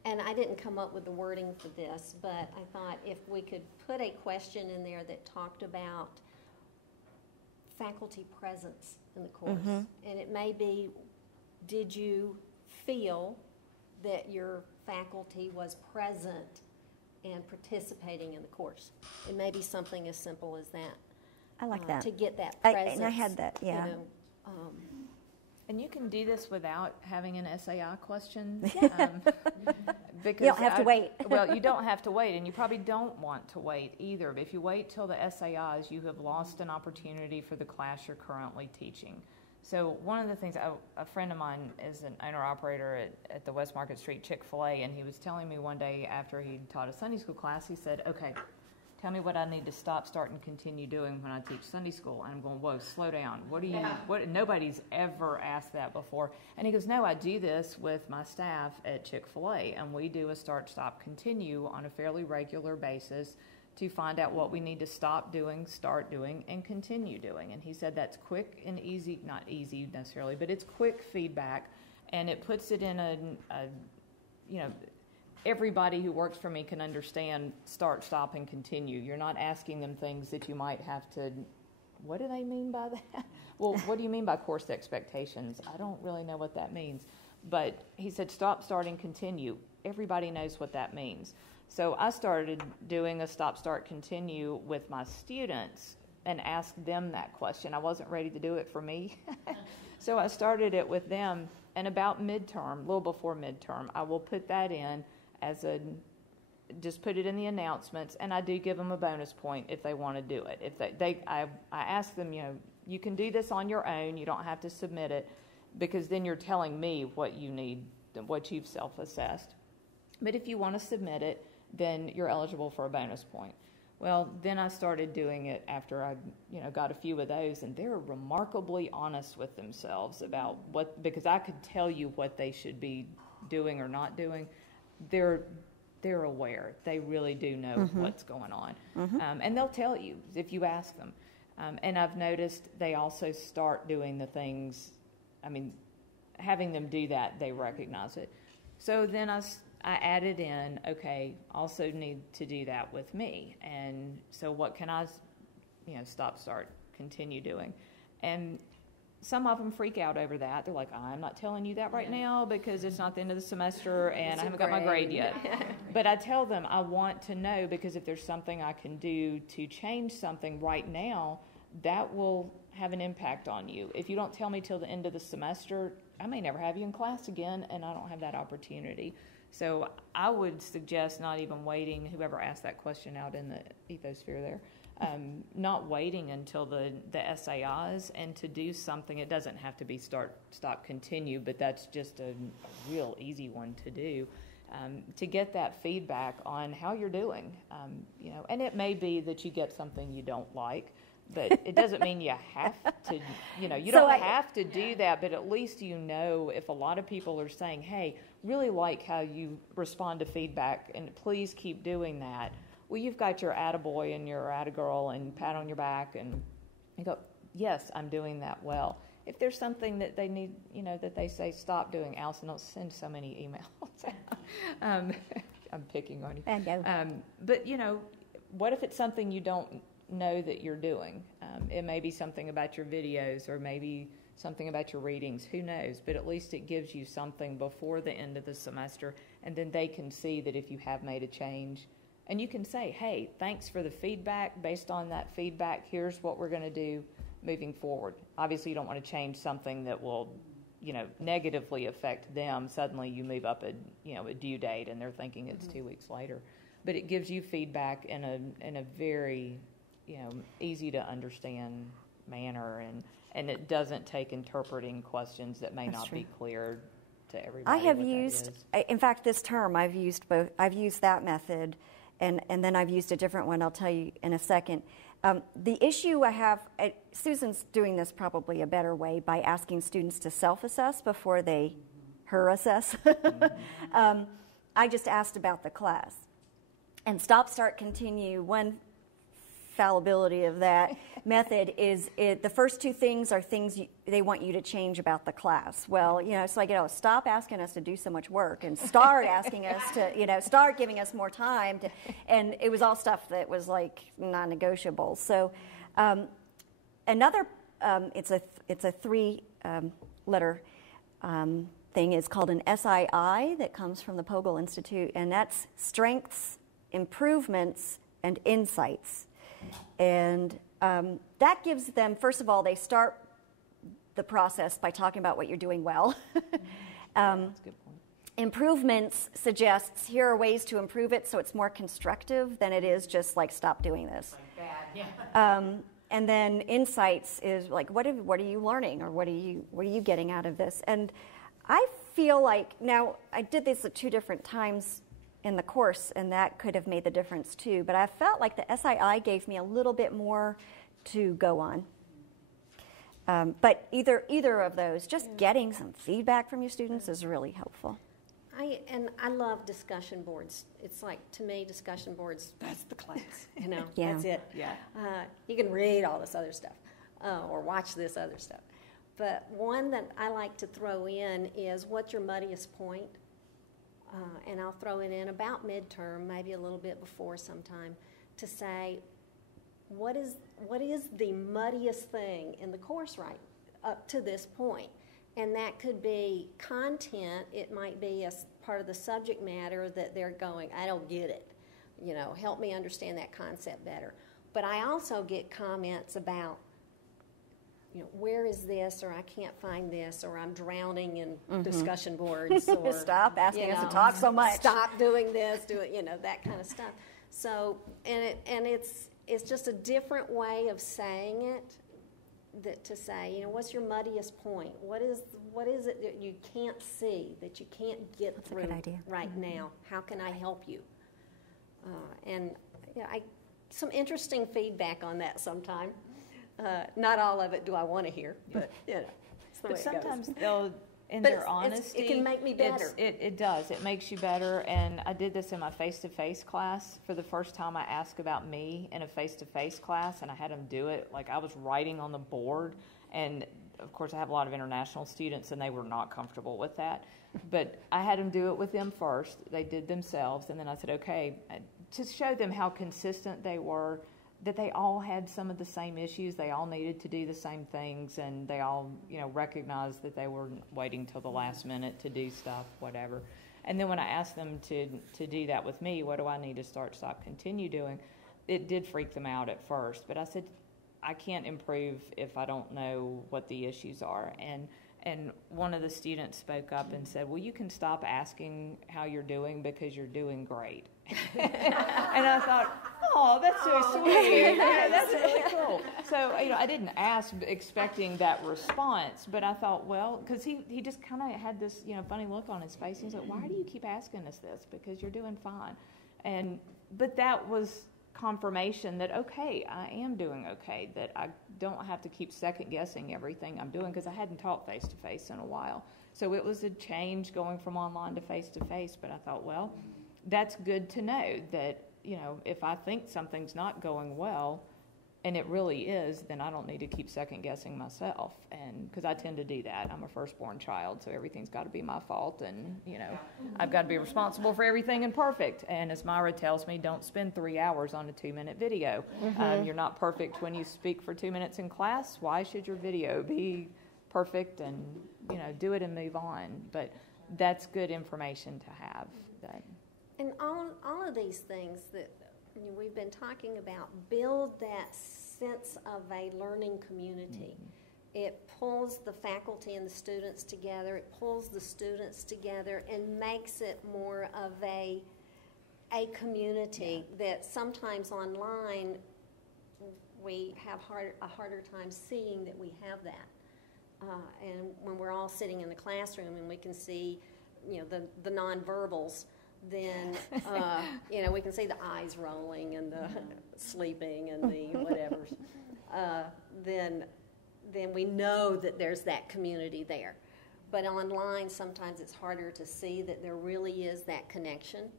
and I didn't come up with the wording for this, but I thought if we could put a question in there that talked about faculty presence in the course. Mm-hmm. And it may be, did you feel that your faculty was present and participating in the course? It may be something as simple as that. I like that. To get that And presence. I had that, yeah. You know, And you can do this without having an SAI question. Because You don't have to wait. Well, you don't have to wait, and you probably don't want to wait either. But if you wait till the SAIs, you have lost an opportunity for the class you're currently teaching. So one of the things, a friend of mine is an owner-operator at the West Market Street Chick-fil-A, and he was telling me one day after he taught a Sunday school class, he said, okay, tell me what I need to stop, start, and continue doing when I teach Sunday school. And I'm going, whoa, slow down. Nobody's ever asked that before. And he goes, no, I do this with my staff at Chick-fil-A, and we do a start, stop, continue on a fairly regular basis to find out what we need to stop doing, start doing, and continue doing. And he said that's quick and easy, not easy necessarily, but it's quick feedback, and it puts it in everybody who works for me can understand start, stop, and continue. You're not asking them things that you might have to, what do they mean by that? Well, what do you mean by course expectations? I don't really know what that means. But he said stop, start, and continue. Everybody knows what that means. So I started doing a stop, start, continue with my students and asked them that question. I wasn't ready to do it for me. So I started it with them, and about midterm, a little before midterm, I will put that in as just put it in the announcements, and I do give them a bonus point if they want to do it. If I ask them, you can do this on your own. You don't have to submit it, because then you're telling me what you need, what you've self-assessed. But if you want to submit it, then you're eligible for a bonus point. Well, then I started doing it after I, got a few of those, and they're remarkably honest with themselves about because I could tell you what they should be doing or not doing. They're aware. They really do know what's going on. And they'll tell you if you ask them. And I've noticed they also start doing the things, having them do that, they recognize it. So then I added in, okay, also need to do that with me. And so what can I, stop, start, continue doing? And some of them freak out over that. They're like, I'm not telling you that right now because it's not the end of the semester and I haven't got my grade yet. But I tell them I want to know, because if there's something I can do to change something right now, that will have an impact on you. If you don't tell me till the end of the semester, I may never have you in class again, and I don't have that opportunity. So I would suggest not even waiting, whoever asked that question out in the ethosphere there, not waiting until the SAIs, and to do something. It doesn't have to be start, stop, continue, but that's just a real easy one to do, to get that feedback on how you're doing. And it may be that you get something you don't like, but it doesn't mean you have to, you don't have to do that, but at least if a lot of people are saying, hey, really like how you respond to feedback, and please keep doing that. Well, you've got your attaboy and your attagirl and pat on your back, and you go, yes, I'm doing that well. If there's something that they need, that they say stop doing, Alison, don't send so many emails. I'm picking on you. I know. But, what if it's something you don't know that you're doing. It may be something about your videos or maybe something about your readings, who knows, but at least it gives you something before the end of the semester, and then they can see that if you have made a change. And you can say, hey, thanks for the feedback. Based on that feedback, here's what we're going to do moving forward. Obviously, you don't want to change something that will, negatively affect them. Suddenly you move up a due date and they're thinking it's 2 weeks later. But it gives you feedback in a very, easy to understand manner, and it doesn't take interpreting questions that may not be clear to everybody. I have used, in fact, this term I've used both. I've used that method, and then I've used a different one. I'll tell you in a second. The issue I have, Susan's doing this probably a better way by asking students to self-assess before they her-assess. I just asked about the class. And stop, start, continue, one fallibility of that method is the first two things are things they want you to change about the class. Well, it's like, stop asking us to do so much work and start asking us to, start giving us more time. And it was all stuff that was like non-negotiable. So another, it's a three-letter thing is called an SII that comes from the Pogel Institute, and that's strengths, improvements, and insights. And that gives them, first of all, they start the process by talking about what you're doing well. That's a good point. Improvements suggests here are ways to improve it so it's more constructive than it is just like stop doing this. Like bad, yeah. And then insights is like what are you learning, or what are you getting out of this? And I feel like, now I did this at 2 different times in the course, and that could have made the difference too. But I felt like the SII gave me a little bit more to go on. But either of those, just getting some feedback from your students is really helpful. I love discussion boards. It's like, to me, discussion boards, that's the class, Yeah. That's it. Yeah. You can read all this other stuff or watch this other stuff. But one that I like to throw in is, what's your muddiest point? And I'll throw it in about midterm, maybe a little bit before sometime, to say, what is the muddiest thing in the course right up to this point? And that could be content. It might be a part of the subject matter that they're going, I don't get it. Help me understand that concept better. But I also get comments about, where is this, or I can't find this, or I'm drowning in discussion boards, or Stop asking us to talk so much. Stop doing this, that kind of stuff. So, and it's just a different way of saying it, that to say, what's your muddiest point? What is it that you can't see, that you can't get That's through a good idea. right now? How can I help you? And some interesting feedback on that sometime. Not all of it do I want to hear, but it's the way But it sometimes goes. they'll, in their honesty, it can make me better. It does. It makes you better. And I did this in my face-to-face class. For the first time, I asked about me in a face-to-face class, and I had them do it. Like, I was writing on the board, and of course, I have a lot of international students, and they were not comfortable with that. But I had them do it with them first. They did themselves, and then I said, okay, to show them how consistent they were, that they all had some of the same issues, they all needed to do the same things, and they all, recognized that they were waiting till the last minute to do stuff, whatever. And then when I asked them to do that with me, what do I need to start, stop, continue doing, it did freak them out at first. But I said, I can't improve if I don't know what the issues are. And one of the students spoke up and said, well, you can stop asking how you're doing because you're doing great. And I thought, oh, that's so sweet. Yeah, that's really cool. So, I didn't ask expecting that response, but I thought, well, because he just kind of had this, funny look on his face. He was like, why do you keep asking us this? Because you're doing fine. But that was confirmation that, okay, I am doing okay, that I don't have to keep second-guessing everything I'm doing, because I hadn't taught face-to-face in a while. So it was a change going from online to face-to-face, but I thought, well, that's good to know that, if I think something's not going well, and it really is, then I don't need to keep second guessing myself. And because I tend to do that. I'm a firstborn child, so everything's got to be my fault. And, I've got to be responsible for everything and perfect. And as Myra tells me, don't spend 3 hours on a 2-minute video. You're not perfect when you speak for 2 minutes in class. Why should your video be perfect? And, do it and move on. But that's good information to have. And all of these things that we've been talking about build that sense of a learning community. It pulls the faculty and the students together. It pulls the students together and makes it more of a community that sometimes online we have a harder time seeing that we have that. And when we're all sitting in the classroom and we can see, the nonverbals, then, we can see the eyes rolling and the sleeping and the whatevers. Then we know that there's that community there. But online, sometimes it's harder to see that there really is that connection.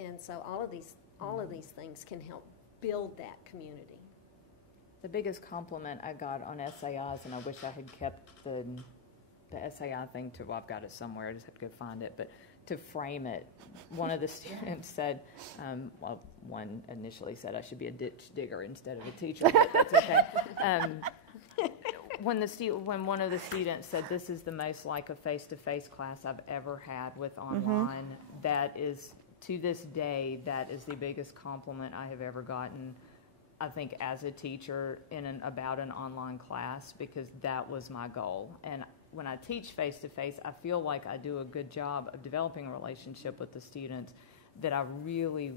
And so all of these things can help build that community. The biggest compliment I got on SAIs, and I wish I had kept the SAI thing I've got it somewhere, I just have to go find it, but to frame it, one of the students said, one initially said I should be a ditch digger instead of a teacher, but that's okay. When one of the students said, this is the most like a face-to-face class I've ever had with online, that is, to this day, that is the biggest compliment I have ever gotten, I think, as a teacher about an online class, because that was my goal. And when I teach face-to-face, I feel like I do a good job of developing a relationship with the students that I really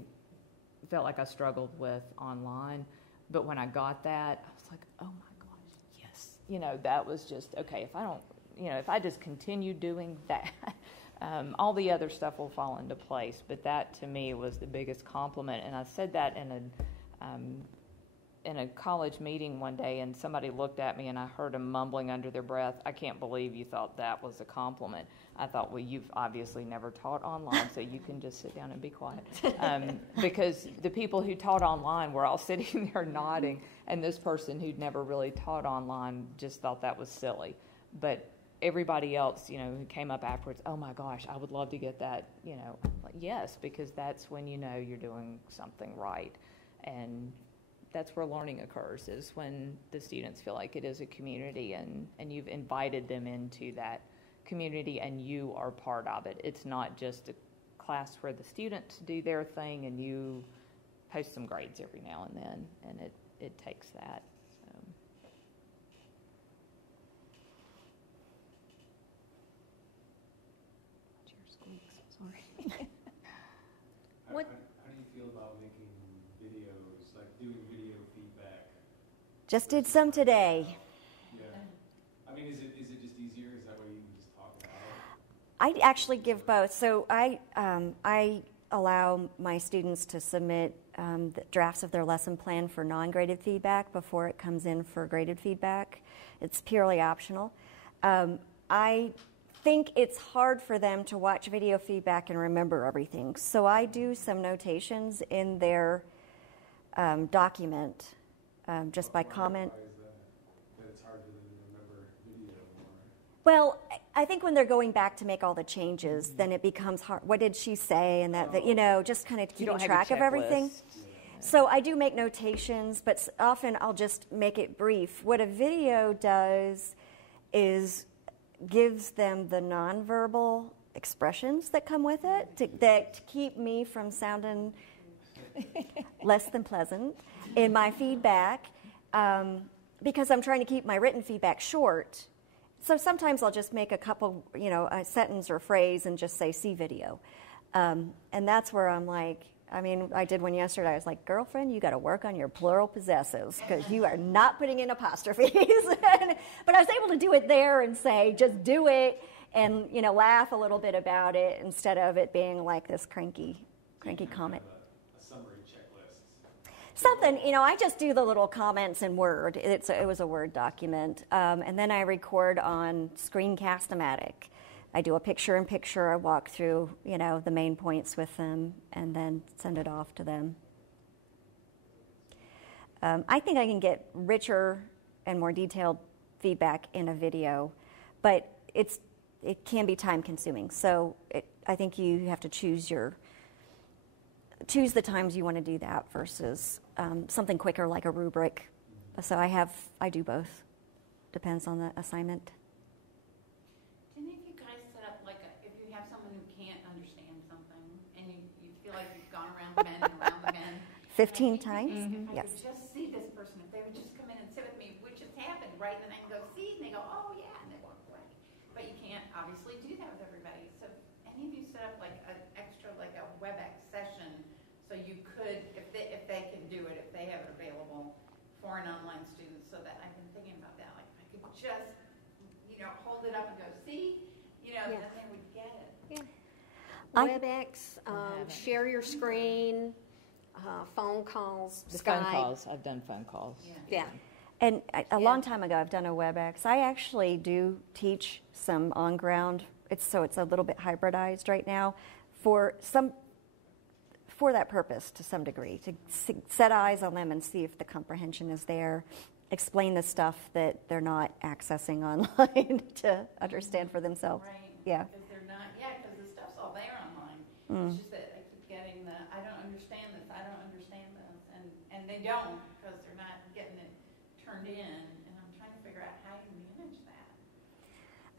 felt like I struggled with online. But when I got that, I was like, oh my gosh, yes. That was just, okay, if I just continue doing that, all the other stuff will fall into place. But that, to me, was the biggest compliment. And I said that in a college meeting one day, and somebody looked at me and I heard them mumbling under their breath, I can't believe you thought that was a compliment. I thought, well, you've obviously never taught online, so you can just sit down and be quiet. Because the people who taught online were all sitting there nodding, and this person who'd never really taught online just thought that was silly. But everybody else, who came up afterwards, oh my gosh, I would love to get that, like, yes, because that's when you're doing something right. And that's where learning occurs, is when the students feel like it is a community and you've invited them into that community and you are part of it. It's not just a class where the students do their thing and you post some grades every now and then, and it takes that. Chair squeaks, sorry. What? How do you feel about making videos, like doing video feedback? Just did some today. Yeah. I mean, is it just easier? Is that way you can just talk about it? I actually give both. So I allow my students to submit the drafts of their lesson plan for non-graded feedback before it comes in for graded feedback. It's purely optional. I think it's hard for them to watch video feedback and remember everything. So I do some notations in their document just by comment. Why is that it's hard to remember video more? Well, I think when they're going back to make all the changes, then it becomes hard. What did she say? And that just kind of keeping track of everything. So I do make notations, but often I'll just make it brief. What a video does is gives them the nonverbal expressions that come with it that keep me from sounding less than pleasant in my feedback, because I'm trying to keep my written feedback short. So sometimes I'll just make a couple, a sentence or phrase and just say, see video. And that's where I'm like, I did one yesterday. I was like, girlfriend, you got to work on your plural possessives because you are not putting in apostrophes. But I was able to do it there and say, just do it and, laugh a little bit about it instead of it being like this cranky comment. A summary checklist. Something, I just do the little comments in Word. It was a Word document. And then I record on Screencast-O-Matic. I do a picture-in-picture. I walk through, the main points with them and then send it off to them. I think I can get richer and more detailed feedback in a video, but it can be time consuming. So I think you have to choose the times you want to do that versus something quicker like a rubric. So I do both. Depends on the assignment. Do any of you guys set up if you have someone who can't understand something and you feel like you've gone around the bend and around the bend? 15 times? If I Yes. could just see this person, if they would just come in and sit with me, which has happened, right? And then I can go, see, and they go, oh, yeah, and they walk away. But you can't obviously do that with everybody. So any of you set up an extra, a WebEx session so you could, if they can do it, if they have it available for an online student, so that I've been thinking about that. If I could just, hold it up and go, see, then they would get it. Yeah. WebEx, share your screen, phone calls, The Skype. phone calls, I've done phone calls. Yeah. And a long time ago, I've done a WebEx. I actually do teach some on ground. It's a little bit hybridized right now for that purpose to some degree, to set eyes on them and see if the comprehension is there, explain the stuff that they're not accessing online to understand for themselves. Right. Yeah. Because they're not, because the stuff's all there online. It's just that I keep getting I don't understand this, I don't understand this. And they don't, because they're not getting it turned in. And I'm trying to figure out how you manage that.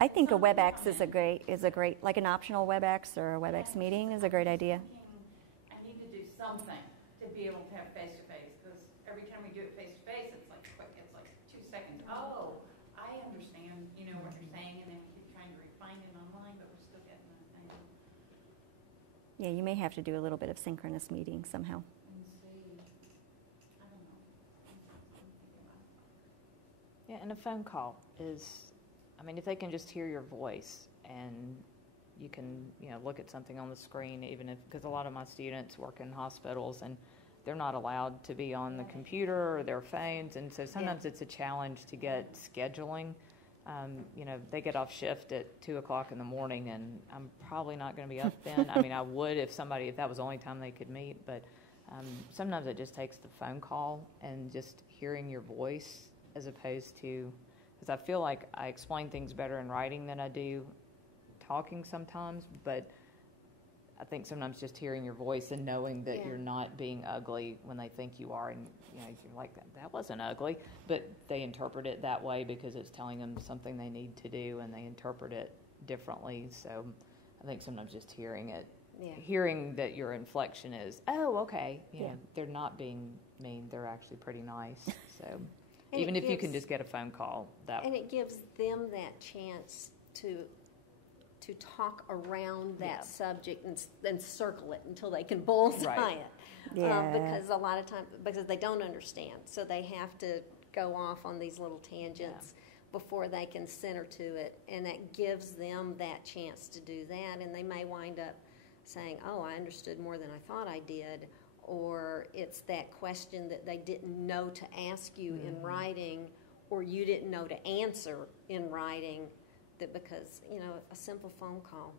I think a WebEx is a great, like an optional WebEx or a WebEx meeting is a great idea. I need to do something to be able to have face-to-face, because every time we do it face-to-face, it's quick, it's 2 seconds. Oh, I understand, what you're saying, and then we keep trying to refine it online, but we're still getting the thing. Yeah, you may have to do a little bit of synchronous meeting somehow. And see, I don't know. I'm thinking about it. Yeah, and a phone call is, if they can just hear your voice and you can, look at something on the screen, because a lot of my students work in hospitals and they're not allowed to be on the computer or their phones, and so sometimes it's a challenge to get scheduling. They get off shift at 2 o'clock in the morning, and I'm probably not going to be up then. I would if that was the only time they could meet, but sometimes it just takes the phone call and just hearing your voice, as opposed to, because I feel like I explain things better in writing than I do talking sometimes, but I think sometimes just hearing your voice and knowing that you're not being ugly when they think you are, and you're like, that wasn't ugly, but they interpret it that way because it's telling them something they need to do, and they interpret it differently. So I think sometimes just hearing it, hearing that your inflection is, oh, okay, they're not being mean, they're actually pretty nice. So even if you can just get a phone call, and it gives them that chance to talk around that subject and circle it until they can bullseye it. Because a lot of times, because they don't understand, so they have to go off on these little tangents before they can center to it, and that gives them that chance to do that, and they may wind up saying, oh, I understood more than I thought I did, or it's that question that they didn't know to ask you in writing, or you didn't know to answer in writing, that because, a simple phone call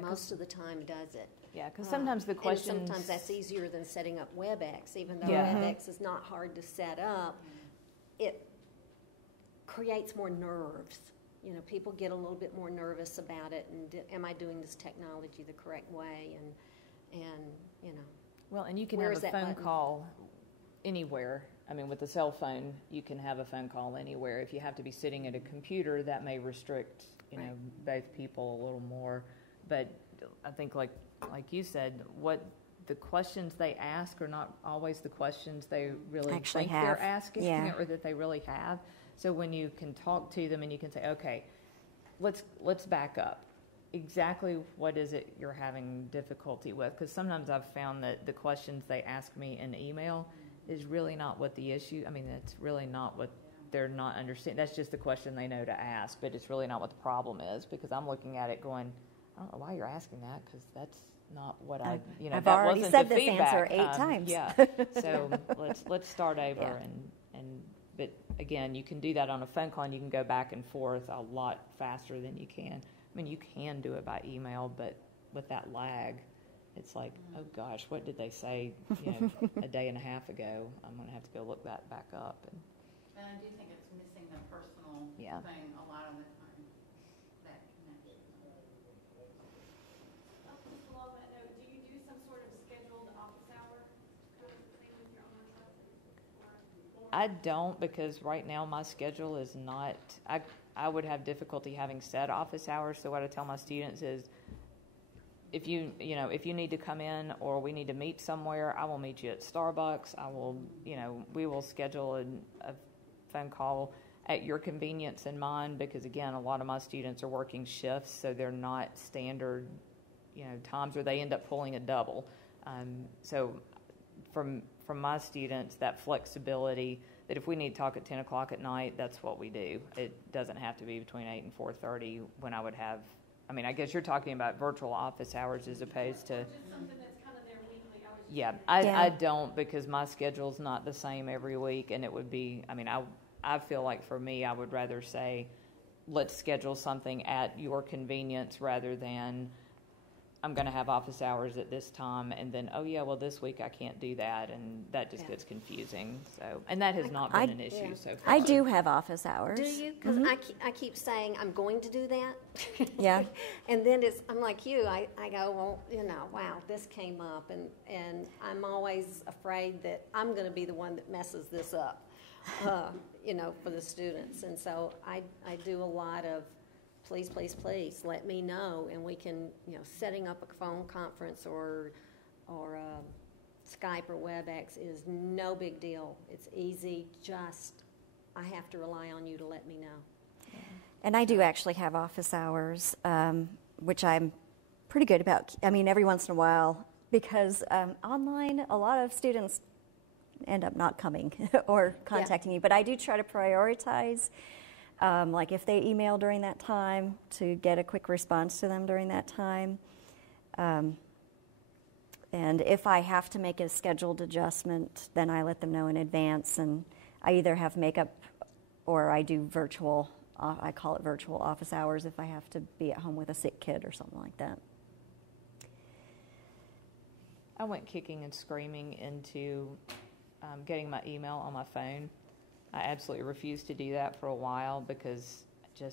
most of the time does it. Yeah, because sometimes the questions... And sometimes that's easier than setting up WebEx. Even though WebEx is not hard to set up, it creates more nerves. People get a little bit more nervous about it, and am I doing this technology the correct way? And Well, and you can where have is a that phone button? call anywhere. With a cell phone, you can have a phone call anywhere. If you have to be sitting at a computer, that may restrict, both people a little more. But I think, like you said, what the questions they ask are not always the questions they really Actually think have. they're asking, Yeah. or that they really have. So when you can talk to them and you can say, okay, let's back up. Exactly what is it you're having difficulty with? Because sometimes I've found that the questions they ask me in email is really not what the issue, that's really not what they're not understanding. That's just the question they know to ask, but it's really not what the problem is, because I'm looking at it going, I don't know why you're asking that, because that's not what I've that already wasn't said the this feedback. answer 8 times. Yeah, so let's start over, but again, you can do that on a phone call, and you can go back and forth a lot faster than you can. You can do it by email, but with that lag, it's like, oh gosh, what did they say, a day and a half ago? I'm going to have to go look that back up. And I do think it's missing the personal thing a lot of the time, that connection. Just along that note, do you do some sort of scheduled office hour kind of thing with your online classes? I don't, because right now my schedule is not, I would have difficulty having set office hours. So what I tell my students is, if you need to come in or we need to meet somewhere, I will meet you at Starbucks. I will, we will schedule a phone call at your convenience and mine, because again, a lot of my students are working shifts, so they're not standard, times where they end up pulling a double. So from my students, that flexibility, that if we need to talk at 10 o'clock at night, that's what we do. It doesn't have to be between 8 and 4:30 when I would have, I guess you're talking about virtual office hours as opposed to. Just something that's kind of their weekly hours. Yeah, I don't, because my schedule's not the same every week, and it would be, I feel like for me, I would rather say, let's schedule something at your convenience rather than I'm going to have office hours at this time, and then, oh yeah, well this week I can't do that, and that just gets confusing. So, and that has not been an issue so far. I do have office hours. Do you? Because I keep saying I'm going to do that. Yeah. And then I'm like you. I go, well, wow, this came up, and I'm always afraid that I'm going to be the one that messes this up, for the students. And so I do a lot of please, please, please let me know, and we can, setting up a phone conference or Skype or WebEx is no big deal. It's easy. Just I have to rely on you to let me know. And I do actually have office hours, which I'm pretty good about. Every once in a while, because online, a lot of students end up not coming or contacting you. But I do try to prioritize. Like if they email during that time, to get a quick response to them during that time. And if I have to make a scheduled adjustment, then I let them know in advance, and I either have makeup or I do virtual, I call it virtual office hours if I have to be at home with a sick kid or something like that. I went kicking and screaming into getting my email on my phone. I absolutely refused to do that for a while because I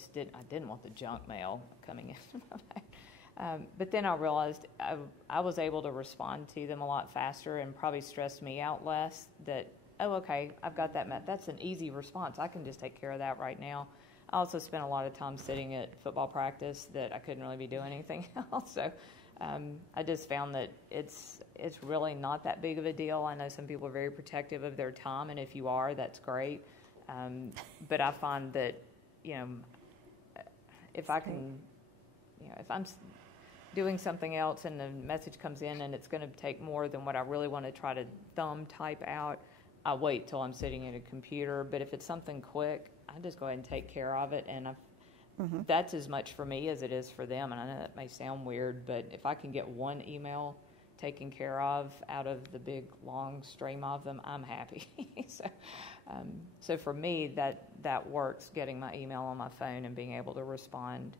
didn't want the junk mail coming in. But then I realized I was able to respond to them a lot faster, and probably stressed me out less. That, oh, okay, I've got that. That's an easy response. I can just take care of that right now. I also spent a lot of time sitting at football practice that I couldn't really be doing anything else. So I just found that it's really not that big of a deal. I know some people are very protective of their time, and if you are, that's great. But I find that, if I can, if I'm doing something else and the message comes in and it's going to take more than what I really want to try to thumb type out, I wait till I'm sitting at a computer. But if it's something quick, I just go ahead and take care of it, and that's as much for me as it is for them. And I know that may sound weird, but if I can get one email taken care of out of the big long stream of them, I'm happy. So for me, that works, getting my email on my phone and being able to respond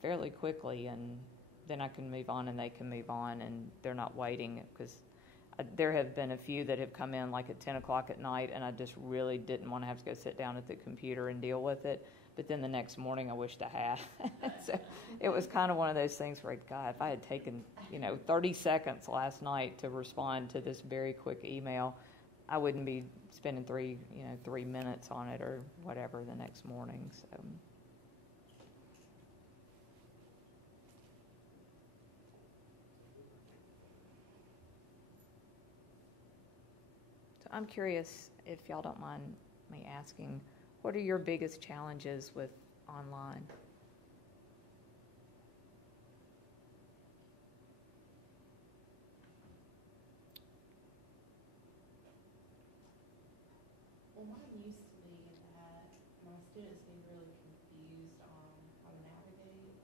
fairly quickly, and then I can move on and they can move on, and they're not waiting, because there have been a few that have come in like at 10 o'clock at night, and I just really didn't want to have to go sit down at the computer and deal with it. But then the next morning I wished I had. So it was kind of one of those things where, God, if I had taken 30 seconds last night to respond to this very quick email, I wouldn't be spending 3 minutes on it or whatever the next morning. So I'm curious, if y'all don't mind me asking, what are your biggest challenges with online? Well, mine used to be that my students seemed really confused on how to navigate.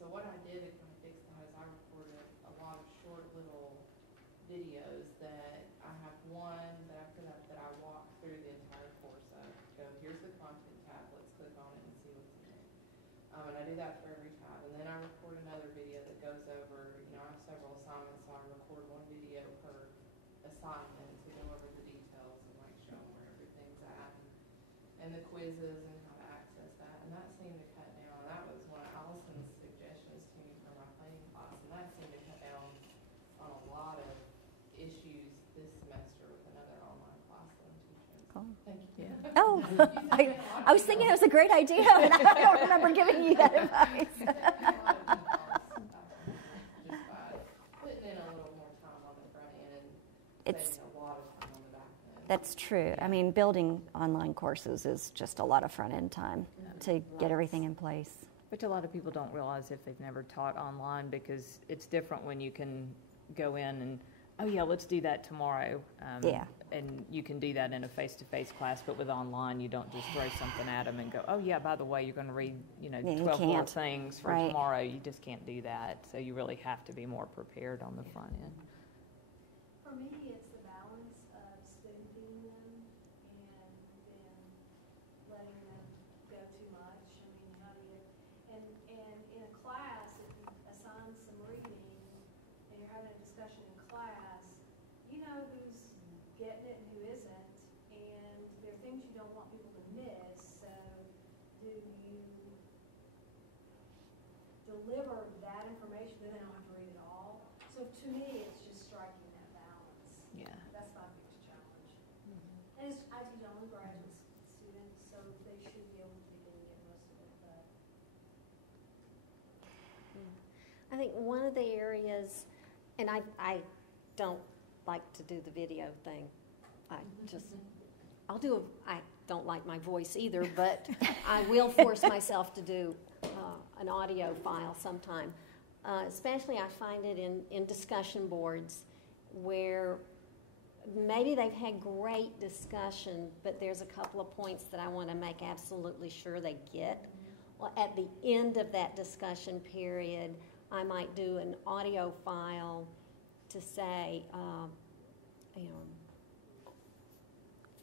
So what I did to kind of fix that is I recorded a lot of short little videos that I have one that after that I walk through the entire course of. Go, here's the content tab, let's click on it and see what's in it. And I do that for every tab. And then I record another video that goes over, I have several assignment to go over the details and like show them where everything's at and the quizzes and how to access that. And that seemed to cut down. That was one of Allison's suggestions to me for my planning class, and that seemed to cut down on a lot of issues this semester with another online class that I'm teaching. So Cool. thank you. Oh, I was thinking it was a great idea, and I don't remember giving you that advice. Just by putting in a little more time on the front end and It's saving a lot of time on the back end. That's true. I mean, building online courses is just a lot of front-end time to get everything in place. Which a lot of people don't realize if they've never taught online, because it's different when you can go in and, oh yeah, let's do that tomorrow. Yeah. And you can do that in a face-to-face class, but with online, you don't just throw something at them and go, oh yeah, by the way, you're going to read, Yeah, 12 more can't. things for Right. tomorrow. You just can't do that. So you really have to be more prepared on the front end. For me, it's the balance of spoon feeding them and then letting them go too much. I mean, how do you, and in a class, if you assign some reading and you're having a discussion in class, you know who's getting it and who isn't, and there are things you don't want people to miss, so do you deliver that information, then they don't have to read it all? So to me, it's just striking that balance. Yeah. That's my biggest challenge. And it's, I teach only graduate students, so they should be able to get most of it, but. I think one of the areas, and I don't like to do the video thing. I don't like my voice either, but I will force myself to do an audio file sometime. Especially I find it in discussion boards where maybe they've had great discussion, but there's a couple of points that I want to make absolutely sure they get. Well, at the end of that discussion period, I might do an audio file to say,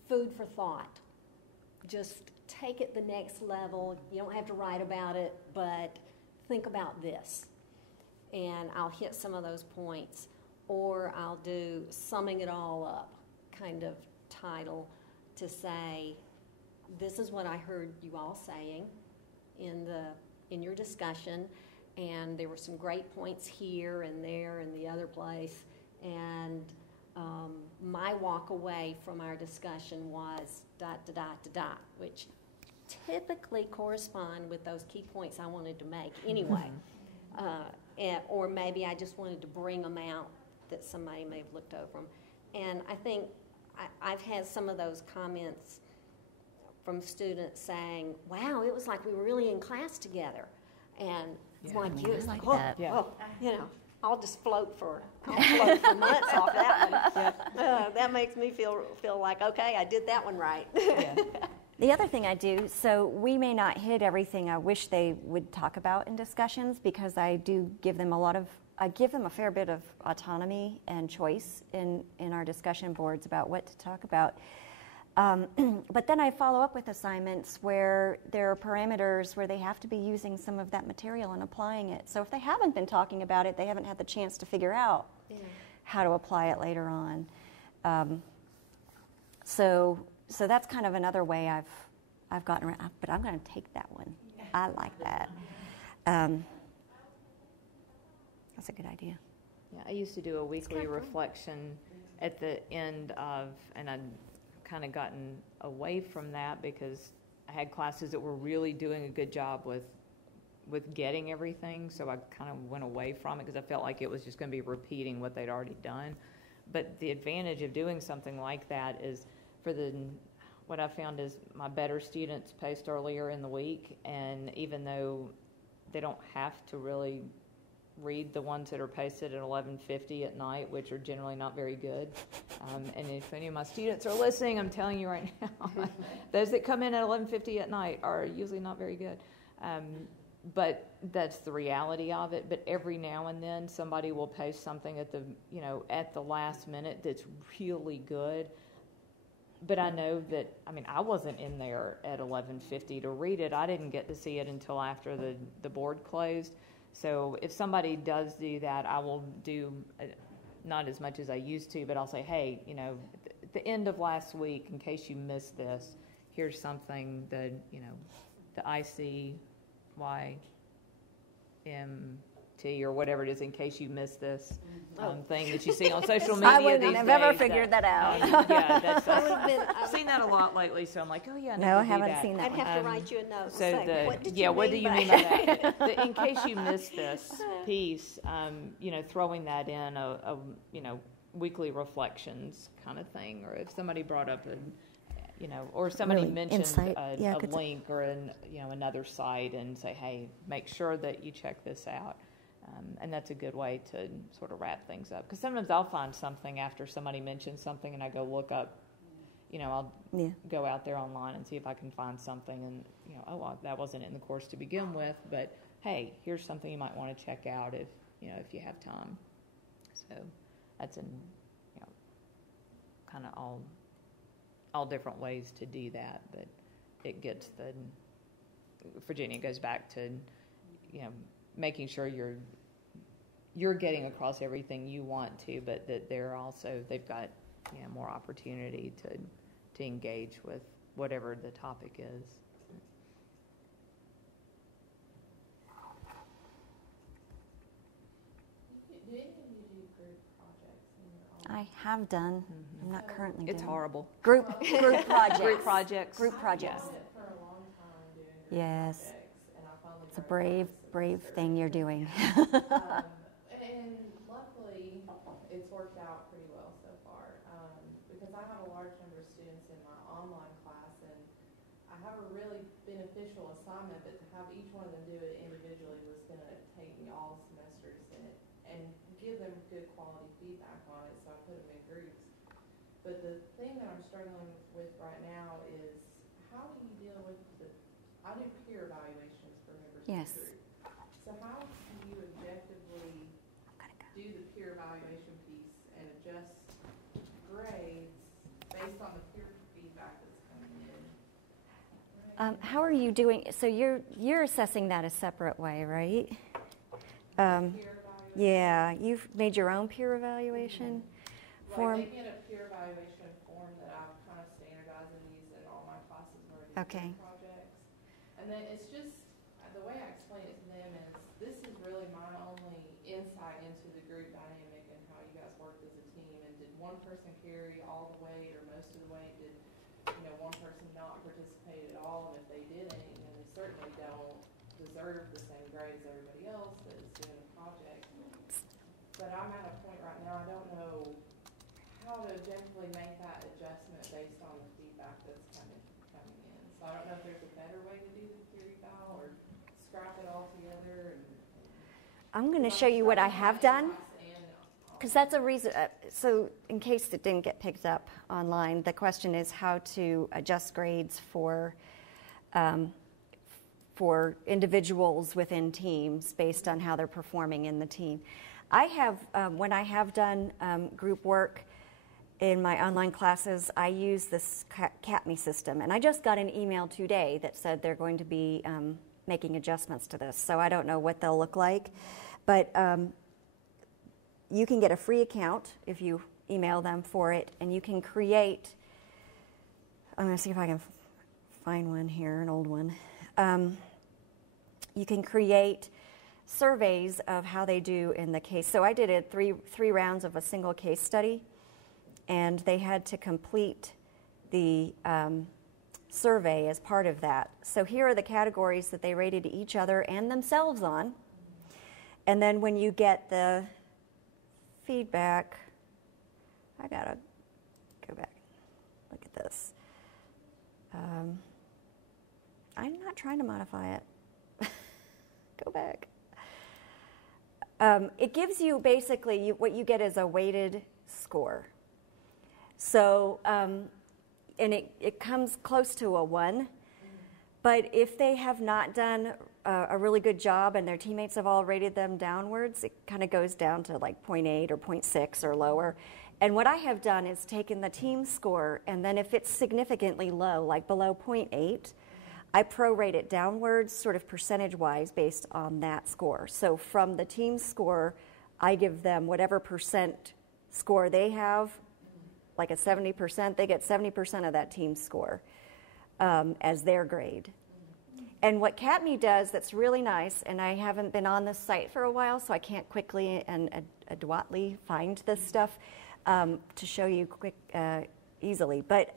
food for thought. Just take it the next level. You don't have to write about it, but think about this. And I'll hit some of those points. Or I'll do summing it all up kind of title to say, this is what I heard you all saying in your discussion, and there were some great points here and there and the other place, and my walk away from our discussion was ... which typically correspond with those key points I wanted to make anyway. Or maybe I just wanted to bring them out that somebody may have looked over them. And I think I've had some of those comments from students saying, wow, it was like we were really in class together. And it's like you, it's like, oh, I'll just float for months off that one. That makes me feel like, okay, I did that one right. The other thing I do, so we may not hit everything I wish they would talk about in discussions, because I do give them I give them a fair bit of autonomy and choice in our discussion boards about what to talk about. But then I follow up with assignments where there are parameters where they have to be using some of that material and applying it. So if they haven't been talking about it, they haven't had the chance to figure out how to apply it later on. So that's kind of another way I've gotten around, but I'm going to take that one. I like that. That's a good idea. Yeah, I used to do a weekly reflection at the end of, and I'd kind of gotten away from that because I had classes that were really doing a good job with getting everything, so I kind of went away from it because I felt like it was just going to be repeating what they'd already done. But the advantage of doing something like that is what I found is my better students post earlier in the week, and even though they don't have to really read the ones that are posted at 11:50 at night, which are generally not very good. And if any of my students are listening, I'm telling you right now, those that come in at 11:50 at night are usually not very good. But that's the reality of it. But every now and then somebody will post something at the last minute that's really good. But I know that, I wasn't in there at 11:50 to read it. I didn't get to see it until after the board closed. So if somebody does do that, I will do not as much as I used to, but I'll say, hey, at the end of last week, in case you missed this, here's something that, the ICYMT or whatever it is, in case you missed this thing that you see on social media. I wouldn't these have days ever figured that out. I've seen that a lot lately, so I'm like, oh yeah, No, I haven't seen that I'd one. have to write you a note So saying, what did you what do mean you by mean by that? In case you missed this piece, throwing that in a weekly reflections kind of thing, or if somebody brought up or somebody Really mentioned insight. a link or another site and say, hey, make sure that you check this out. And that's a good way to sort of wrap things up. Because sometimes I'll find something after somebody mentions something and I go look up, I'll go out there online and see if I can find something and, that wasn't in the course to begin with, but hey, here's something you might want to check out if you have time. So that's kind of all different ways to do that, but it gets Virginia goes back to, making sure you're getting across everything you want to, but that they've got more opportunity to engage with whatever the topic is. Do any of you do group projects in your I have done. I'm not currently doing. It's horrible. Group projects. Group projects. Group projects. I did it for a long time doing group Yes. projects, and I finally It's a graduated brave this thing you're doing. And luckily, it's worked out pretty well so far, because I have a large number of students in my online class, and I have a really beneficial assignment, but to have each one of them do it individually was going to take me all semesters and give them good quality feedback on it, so I put them in groups. But the thing that I'm struggling with right now is, how do you deal with I do peer evaluations for members Yes. of the group. So how do you objectively do the peer evaluation piece and adjust grades based on the peer feedback that's coming in? How are you doing? So you're assessing that a separate way, right? Peer evaluation. Yeah, you've made your own peer evaluation form. Like, they get a peer evaluation form that I've kind of standardized and used in all my classes where I do Okay. group projects. And then it's just, the way I explain it to them is, this is really my only insight into the group dynamic and how you guys worked as a team. And did one person carry all the weight or most of the weight? Did one person not participate at all? And if they didn't, then they certainly don't deserve the same grade as everybody else that is doing the project. But I'm at a point right now, I don't know how to objectively make that adjustment based on the feedback that's coming in. So I don't know if there's a better way to do the peer eval or scrap it all together. I'm going to show you what I have done, because that's a reason. So in case it didn't get picked up online, the question is how to adjust grades for individuals within teams based on how they're performing in the team. I have, when I have done group work in my online classes, I use this CAPME system. And I just got an email today that said they're going to be making adjustments to this. So I don't know what they'll look like. But you can get a free account if you email them for it. And you can create, I'm going to see if I can find one here, an old one. You can create surveys of how they do in the case. So I did it three rounds of a single case study, and they had to complete the survey as part of that. So here are the categories that they rated each other and themselves on. And then when you get the feedback, I gotta go back, look at this. I'm not trying to modify it. Go back. It gives you basically, what you get is a weighted score. So, and it comes close to a 1. But if they have not done a really good job and their teammates have all rated them downwards, it kind of goes down to like 0.8 or 0.6 or lower. And what I have done is taken the team score, and then if it's significantly low, like below 0.8, I prorate it downwards, sort of percentage-wise, based on that score. So from the team score, I give them whatever percent score they have, like a 70%, they get 70% of that team's score as their grade. And what CATME does that's really nice, and I haven't been on this site for a while, so I can't quickly and adroitly find this stuff to show you easily, but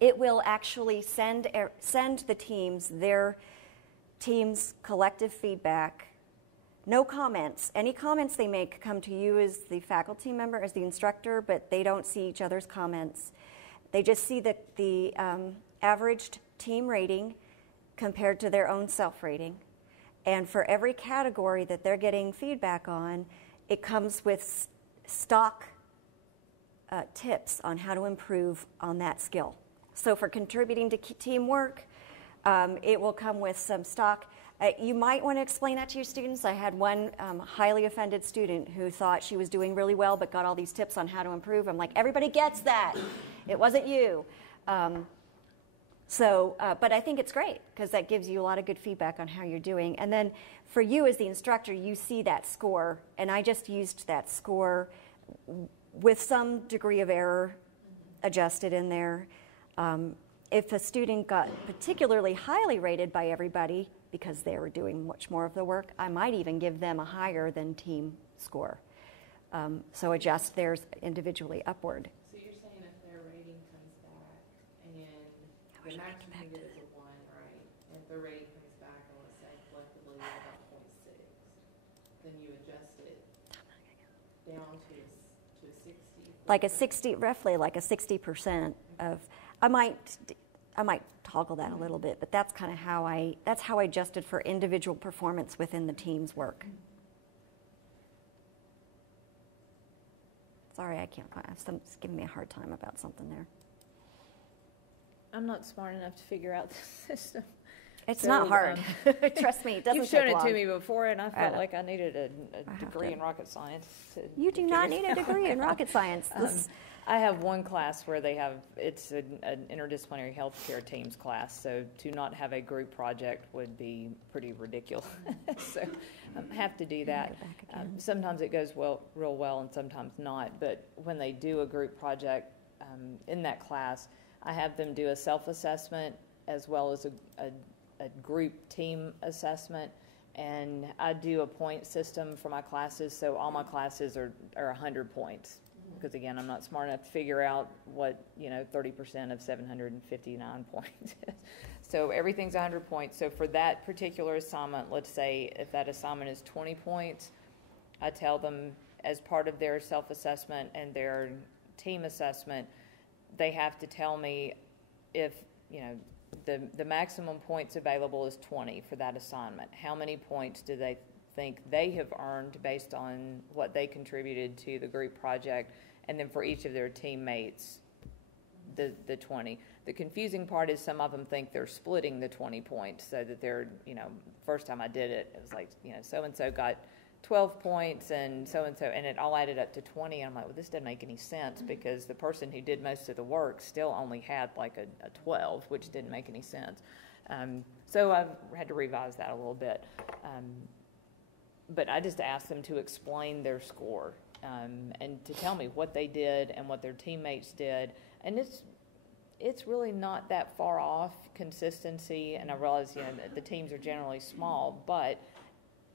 it will actually send the teams their team's collective feedback. No comments. Any comments they make come to you as the faculty member, as the instructor, but they don't see each other's comments. They just see the averaged team rating compared to their own self-rating. And for every category that they're getting feedback on, it comes with stock tips on how to improve on that skill. So for contributing to teamwork, it will come with some stock. You might want to explain that to your students. I had one highly offended student who thought she was doing really well but got all these tips on how to improve. I'm like, everybody gets that. It wasn't you. But I think it's great because that gives you a lot of good feedback on how you're doing. And then for you as the instructor, you see that score, and I just used that score with some degree of error adjusted in there. If a student got particularly highly rated by everybody because they were doing much more of the work, I might even give them a higher than team score. So adjust theirs individually upward. So you're saying if their rating comes back and the maximum you get is a 1, right? And if their rating comes back, I want to say collectively about 0.6, then you adjust it down to a 60. Like a 60, roughly like a 60% of, I might toggle that a little bit, but that's kind of how I adjusted for individual performance within the team's work. Sorry, I can't. Someone's giving me a hard time about something there. I'm not smart enough to figure out the system. It's not hard. Trust me, it doesn't You've take shown it long. to me before, and I felt like I needed a degree in rocket science. You do not need a degree in rocket science. I have one class where it's an interdisciplinary healthcare teams class, so to not have a group project would be pretty ridiculous. So I have to do that. Sometimes it goes real well, and sometimes not. But when they do a group project in that class, I have them do a self-assessment as well as a group team assessment, and I do a point system for my classes, so all my classes are 100 points. Because again, I'm not smart enough to figure out what 30% of 759 points is. So everything's 100 points. So for that particular assignment, let's say if that assignment is 20 points, I tell them as part of their self-assessment and their team assessment, they have to tell me if the maximum points available is 20 for that assignment. How many points do they think they have earned based on what they contributed to the group project, and then for each of their teammates, the 20. The confusing part is some of them think they're splitting the 20 points so that they're, first time I did it, it was like, so-and-so got 12 points and so-and-so, and it all added up to 20. And I'm like, well, this doesn't make any sense because the person who did most of the work still only had like a 12, which didn't make any sense. So I've had to revise that a little bit. But I just asked them to explain their score and to tell me what they did and what their teammates did. And it's really not that far off consistency. And I realize the teams are generally small, but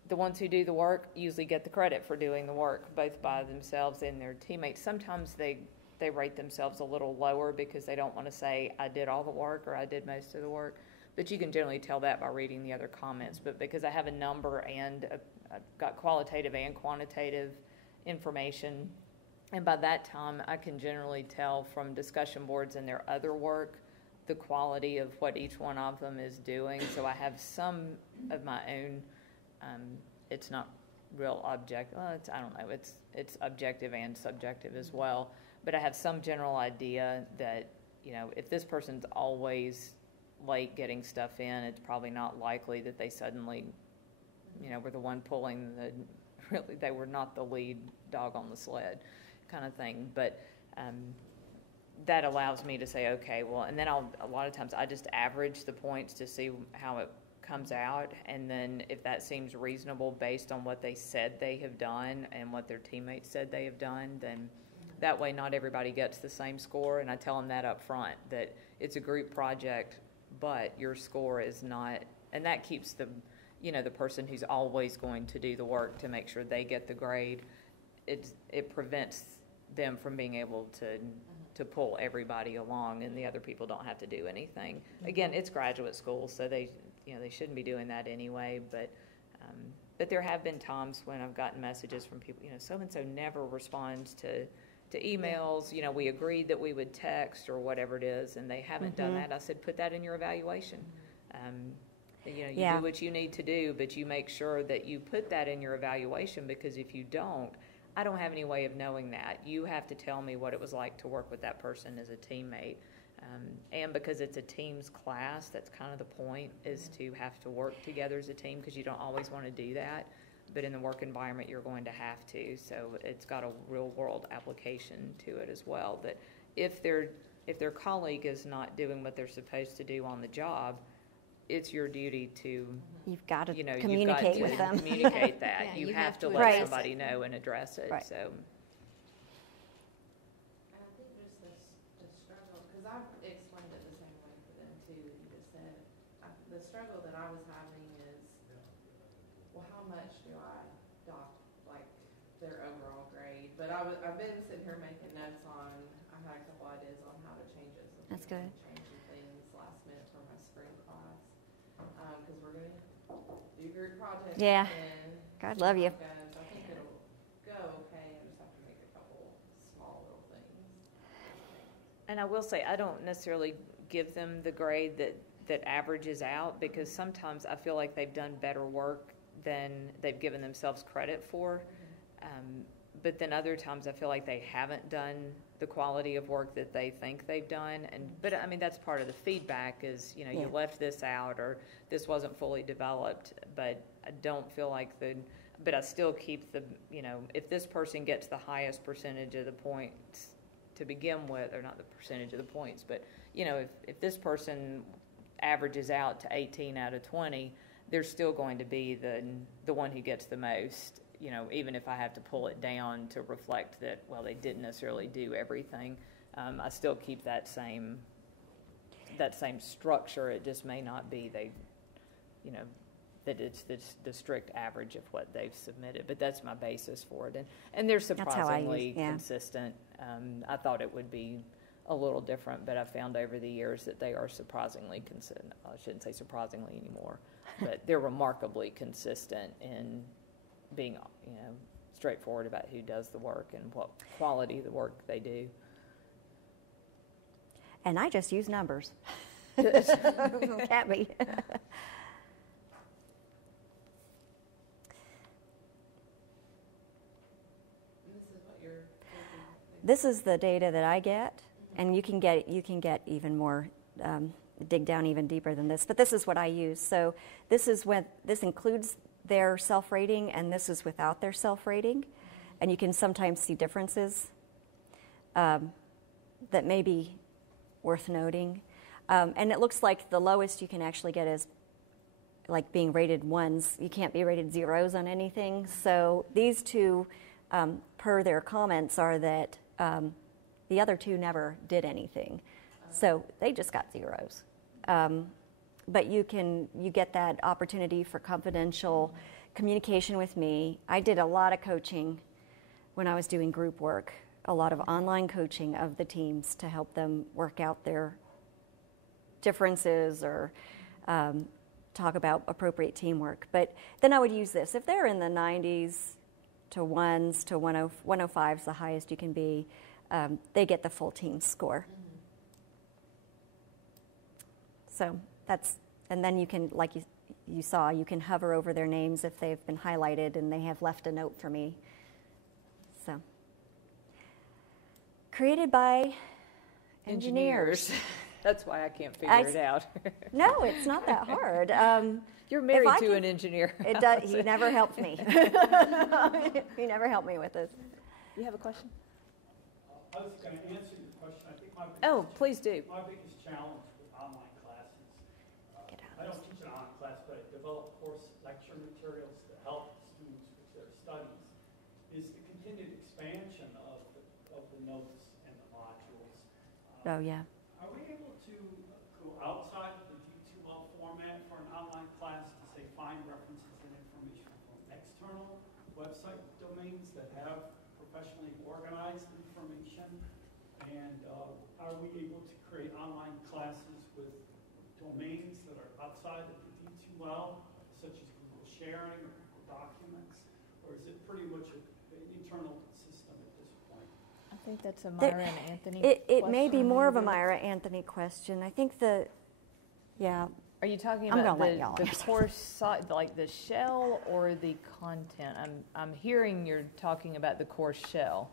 the ones who do the work usually get the credit for doing the work, both by themselves and their teammates. Sometimes they rate themselves a little lower because they don't want to say, I did all the work or I did most of the work. But you can generally tell that by reading the other comments. But because I have a number and I've got qualitative and quantitative information, and by that time I can generally tell from discussion boards and their other work the quality of what each one of them is doing. So I have some of my own. It's not real objective. Well, I don't know. It's objective and subjective as well. But I have some general idea that if this person's always late getting stuff in, it's probably not likely that they suddenly, were the one pulling really they were not the lead dog on the sled kind of thing. But that allows me to say, okay, well, and then a lot of times I just average the points to see how it comes out, and then if that seems reasonable based on what they said they have done and what their teammates said they have done, then that way not everybody gets the same score. And I tell them that up front, that it's a group project, but your score is not, and that keeps the person who's always going to do the work to make sure they get the grade. It prevents them from being able to pull everybody along, and the other people don't have to do anything. Again, it's graduate school, so they shouldn't be doing that anyway. But there have been times when I've gotten messages from people, so and so never responds to emails. We agreed that we would text or whatever it is, and they haven't done that. I said, put that in your evaluation. You do what you need to do, but you make sure that you put that in your evaluation, because if you don't, I don't have any way of knowing that. You have to tell me what it was like to work with that person as a teammate. And because it's a team's class, that's kind of the point, is to have to work together as a team, because you don't always want to do that. But in the work environment, you're going to have to. So it's got a real world application to it as well, that if their colleague is not doing what they're supposed to do on the job, it's your duty to communicate with them. Communicate that. Yeah, you you have to have to let address somebody it. know and address it. Right. So And I think just the struggle, because I've explained it the same way for them too, that you just said. The struggle that I was having is, well, how much do I dock, like, their overall grade? But I've been sitting here making notes on, I had a couple ideas on how to change it. So That's good. Changing things last minute for my spring class. Because we're going to do group projects. Yeah. And God love you. I think it'll go okay. I just have to make a couple small little things. And I will say, I don't necessarily give them the grade that averages out, because sometimes I feel like they've done better work than they've given themselves credit for. But then other times I feel like they haven't done the quality of work that they think they've done. But I mean, that's part of the feedback is, you left this out, or this wasn't fully developed. But I don't feel like but I still keep if this person gets the highest percentage of the points to begin with, or not the percentage of the points, but, if this person averages out to 18 out of 20, they're still going to be the one who gets the most. Even if I have to pull it down to reflect that, well, they didn't necessarily do everything, I still keep that same structure. It just may not be that it's the strict average of what they've submitted, but that's my basis for it. And they're surprisingly consistent. I thought it would be a little different, but I've found over the years that they are surprisingly consistent. I shouldn't say surprisingly anymore, but they're remarkably consistent in being, straightforward about who does the work and what quality of the work they do. And I just use numbers. Can't be. This is the data that I get, and you can get even more, dig down even deeper than this. But this is what I use. So this includes their self-rating, and this is without their self-rating, and you can sometimes see differences that may be worth noting. And it looks like the lowest you can actually get is like being rated ones. You can't be rated zeros on anything. So these two, per their comments, are that the other two never did anything. So they just got zeros. But you get that opportunity for confidential communication with me. I did a lot of coaching when I was doing group work, a lot of online coaching of the teams to help them work out their differences or talk about appropriate teamwork. But then I would use this. If they're in the 90s to 1s to 105 is the highest you can be, they get the full team score. So and then you can, like you saw, you can hover over their names if they've been highlighted and they have left a note for me. So, created by engineers. That's why I can't figure it out. No, it's not that hard. You're married to an engineer. It does. He never helped me. He never helped me with this. You have a question? I was going to answer your question. I think please do. My biggest challenge with online classes I don't teach an online class, but I develop course lecture materials to help students with their studies, is the continued expansion of the notes and the modules. Oh, yeah. Are we able to go outside of the D2L format for an online class to, say, find references and information from external website domains that have professionally organized information? And are we able to create online classes with domains that are outside of the D2L, such as Google Sharing or Google Documents? Or is it pretty much an internal system at this point? I think that's a Myra and Anthony It may be question. more of a Myra Anthony question. I think yeah. Are you talking I'm about gonna let y'all the answer. course site, like the shell or the content? I'm hearing you're talking about the course shell,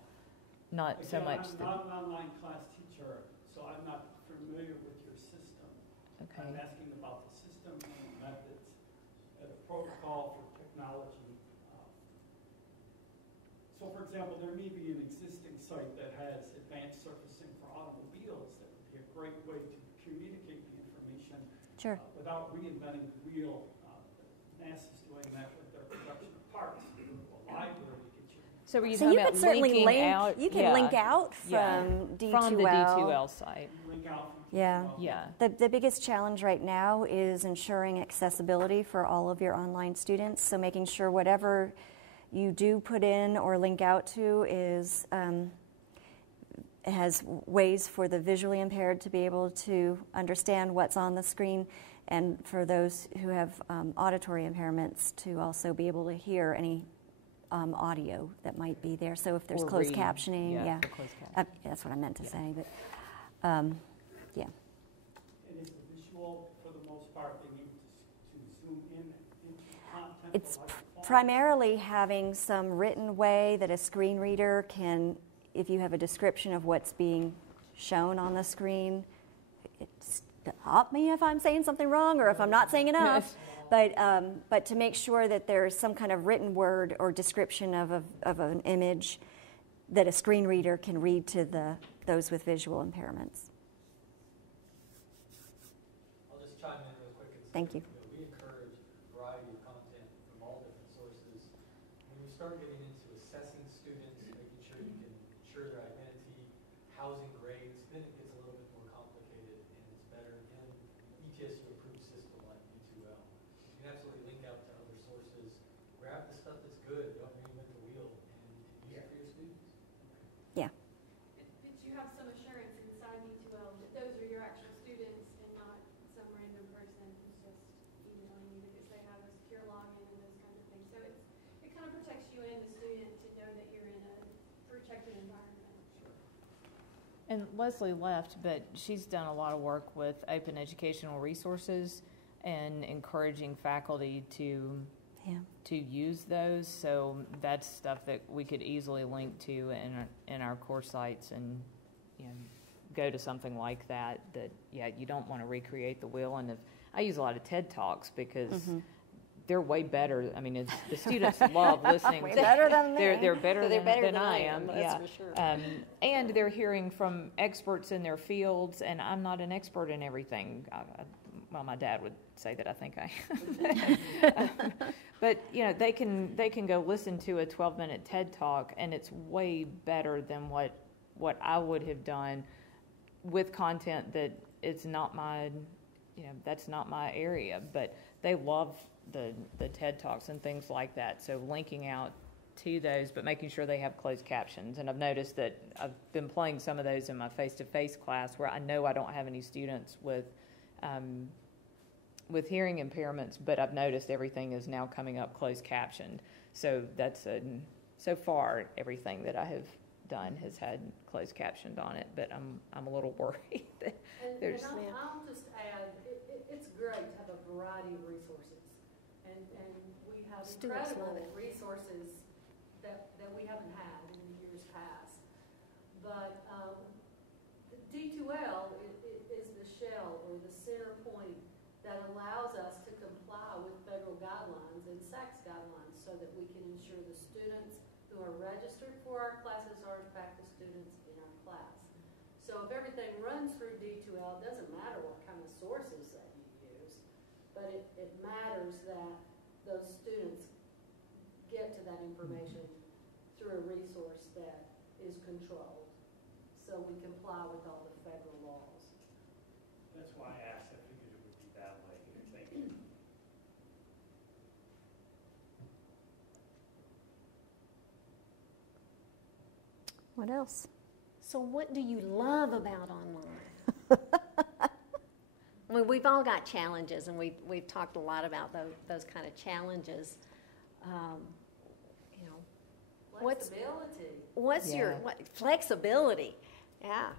not so Again, much I'm the. not an online class teacher, so I'm not familiar with your system. Okay. I'm asking about the system and the methods and the protocol for technology. So, for example, there may be an existing site that has advanced surfacing for automobiles that would be a great way to communicate the information Sure. without reinventing the wheel. NASA's doing that with their production of parts. You go to a library to get your So were you So talking you about could certainly linking link. out? You can yeah, link out from yeah, D2L. from the D2L site. link out from Yeah. D2L. Yeah. The biggest challenge right now is ensuring accessibility for all of your online students. So making sure whatever you do put in or link out to has ways for the visually impaired to be able to understand what's on the screen, and for those who have auditory impairments to also be able to hear any audio that might be there. So if there's Or closed read. captioning, Yeah, for closed captioning. that's what I meant to Yeah. say. But yeah. And is the visual, for the most part, they need to zoom in into content? It's like the font? primarily having some written way that a screen reader can, if you have a description of what's being shown on the screen, stop me if I'm saying something wrong or if I'm not saying enough. But to make sure that there's some kind of written word or description of an image that a screen reader can read to those with visual impairments. I'll just chime in real quick and say, Thank you. We encourage a variety of content from all different sources. When you start getting into assessing students, making sure you can ensure their identity, housing grades, then it gets a little bit more complicated, and it's better in an ETSU approved system like D2L. You can absolutely link out to other sources, grab the stuff that's good, don't reinvent the wheel, and use it for your students. Yeah. But you have some assurance inside D2L that those are your actual students and not some random person who's just emailing you because they have a secure login and those kinds of things. So it kind of protects you and the student to know that you're in a protected environment. And Leslie left, but she's done a lot of work with open educational resources and encouraging faculty to use those. So that's stuff that we could easily link to in our course sites, and go to something like that. You don't want to recreate the wheel. And I use a lot of TED Talks because they're way better. I mean, the students love listening. Way better than me. They're better They're better than than I I am. am, that's for sure. And they're hearing from experts in their fields, and I'm not an expert in everything. Well, my dad would say that I think I am. But they can go listen to a 12-minute TED Talk, and it's way better than what I would have done with content that it's not my, that's not my area. But they love the TED Talks and things like that. So linking out to those, but making sure they have closed captions. And I've noticed that I've been playing some of those in my face-to-face class where I know I don't have any students with hearing impairments, but I've noticed everything is now coming up closed captioned. So that's so far everything that I have done has had closed captioned on it, but I'm a little worried that there's. And I'll just add, it's great to have a variety of resources, and we have Students love incredible it. resources that we haven't had in the years past. But the D2L is the shell or the center point that allows us to comply with federal guidelines and SACS guidelines so that we can ensure the students who are registered for our classes are in fact the students in our class. So if everything runs through D2L, it doesn't matter what kind of sources that you use. but it matters that those students get to that information through a resource that is controlled, so we comply with all the federal laws. That's why I asked. I figured it would be that way. Thank you. What else? So what do you love about online? I mean, we've all got challenges, and we've talked a lot about those kind of challenges. You know, what's your flexibility? Yeah.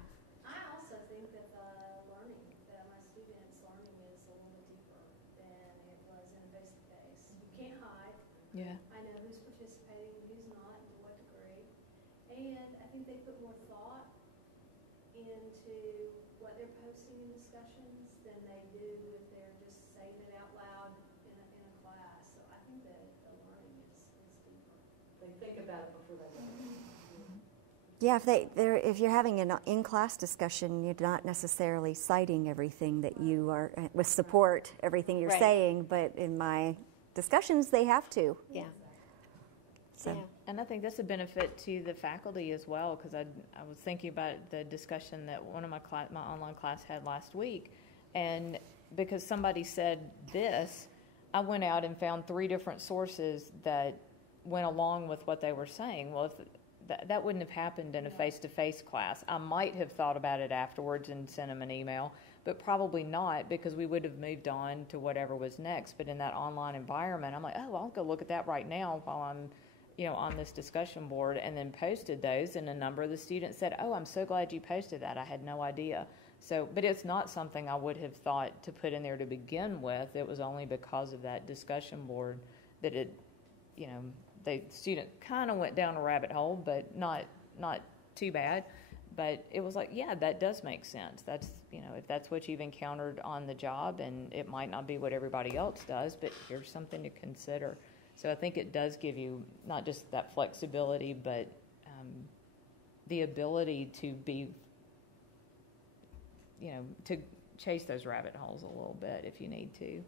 I also think that the learning, that my students' learning is a little bit deeper than it was in face-to-face. You can't hide. Yeah. I know who's participating, who's not, and to what degree. And I think they put more thought into what they're posting in discussions than they do if they're just saying it out loud in a class. So I think that the learning is deeper. They think about it before they learn. Yeah, if you're having an in-class discussion, you're not necessarily citing everything that you are, with support, everything you're Right. saying, but in my discussions, they have to. Yeah. So. Yeah. And I think that's a benefit to the faculty as well, because I was thinking about the discussion that one of my online class had last week, and because somebody said this, I went out and found 3 different sources that went along with what they were saying. Well, if that wouldn't have happened in a face-to-face class. I might have thought about it afterwards and sent them an email, but probably not, because we would have moved on to whatever was next. But in that online environment, I'm like, oh, I'll go look at that right now while I'm on this discussion board, and then posted those, and a number of the students said, oh, I'm so glad you posted that. I had no idea. So, but it's not something I would have thought to put in there to begin with. It was only because of that discussion board that the student kind of went down a rabbit hole, but not too bad. But it was like, yeah, that does make sense. That's, if that's what you've encountered on the job, and it might not be what everybody else does, but here's something to consider. So I think it does give you not just that flexibility, but the ability to be, to chase those rabbit holes a little bit if you need to.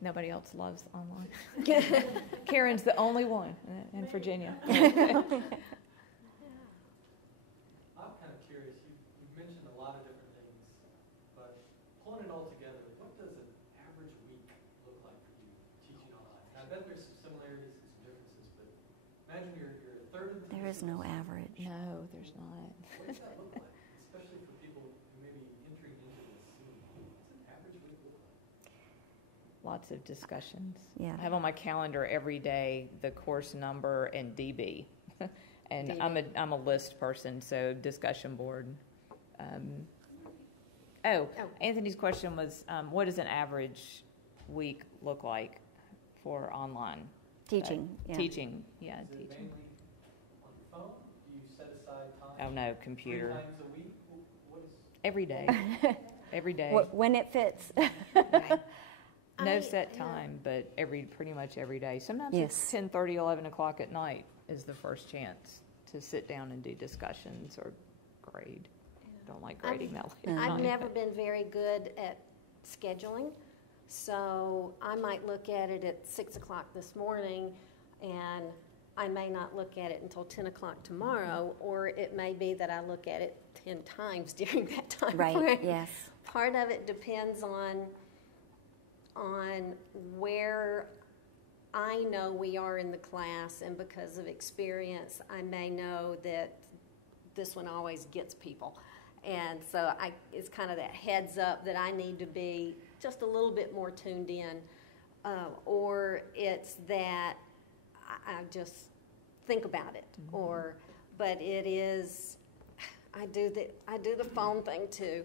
Nobody else loves online. Karen's the only one in Virginia. I'm kind of curious. You've mentioned a lot of different things, but pulling it all together, what does an average week look like for you teaching online? And I bet there's some similarities and some differences, but imagine you're a third of the There is no average. No, there's not. What does that look like, especially for people who may be entering into this scene? What's an average week look like? Lots of discussions. Yeah. I have on my calendar every day the course number and DB. And DB. I'm a list person, so discussion board. Anthony's question was, what does an average week look like for online? Teaching. Yeah. Teaching, yeah, Is it teaching. mainly on the phone? Do you set aside time? Oh, no, 3 computer. times a week? What is? Every day. Every day. When it fits. No set time, but pretty much every day. Sometimes Yes. it's 10:30, 11 o'clock at night is the first chance to sit down and do discussions or grade. Don't like grading that late at I've night, never but- been very good at scheduling, so I might look at it at 6 o'clock this morning, and I may not look at it until 10 o'clock tomorrow, or it may be that I look at it 10 times during that time Right, frame. yes. Part of it depends on where I know we are in the class, and because of experience, I may know that this one always gets people. And so it's kind of that heads up that I need to be just a little bit more tuned in, or it's that I just think about it, but it is, I do the phone thing too.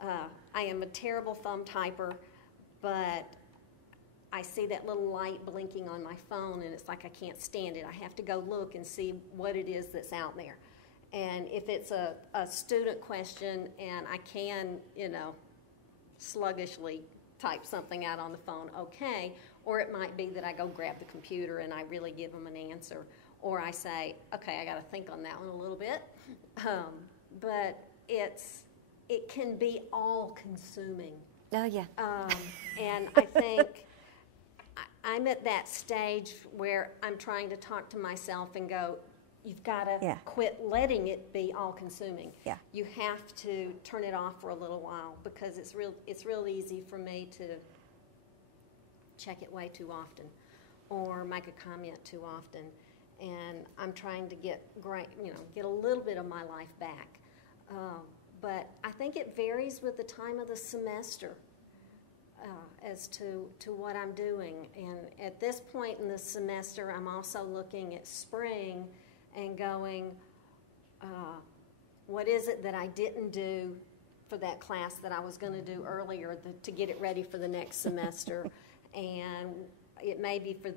I am a terrible thumb typer, but I see that little light blinking on my phone, and it's like I can't stand it. I have to go look and see what it is that's out there. And if it's a student question and I can, sluggishly type something out on the phone, okay. Or it might be that I go grab the computer and I really give them an answer. Or I say, okay, I got to think on that one a little bit. But it can be all-consuming. Oh, yeah. And I think I'm at that stage where I'm trying to talk to myself and go, you've got to quit letting it be all-consuming. Yeah. You have to turn it off for a little while, because it's real easy for me to check it way too often or make a comment too often. And I'm trying to get a little bit of my life back. But I think it varies with the time of the semester as to what I'm doing. And at this point in the semester, I'm also looking at spring and going, what is it that I didn't do for that class that I was going to do earlier to get it ready for the next semester? And it may be for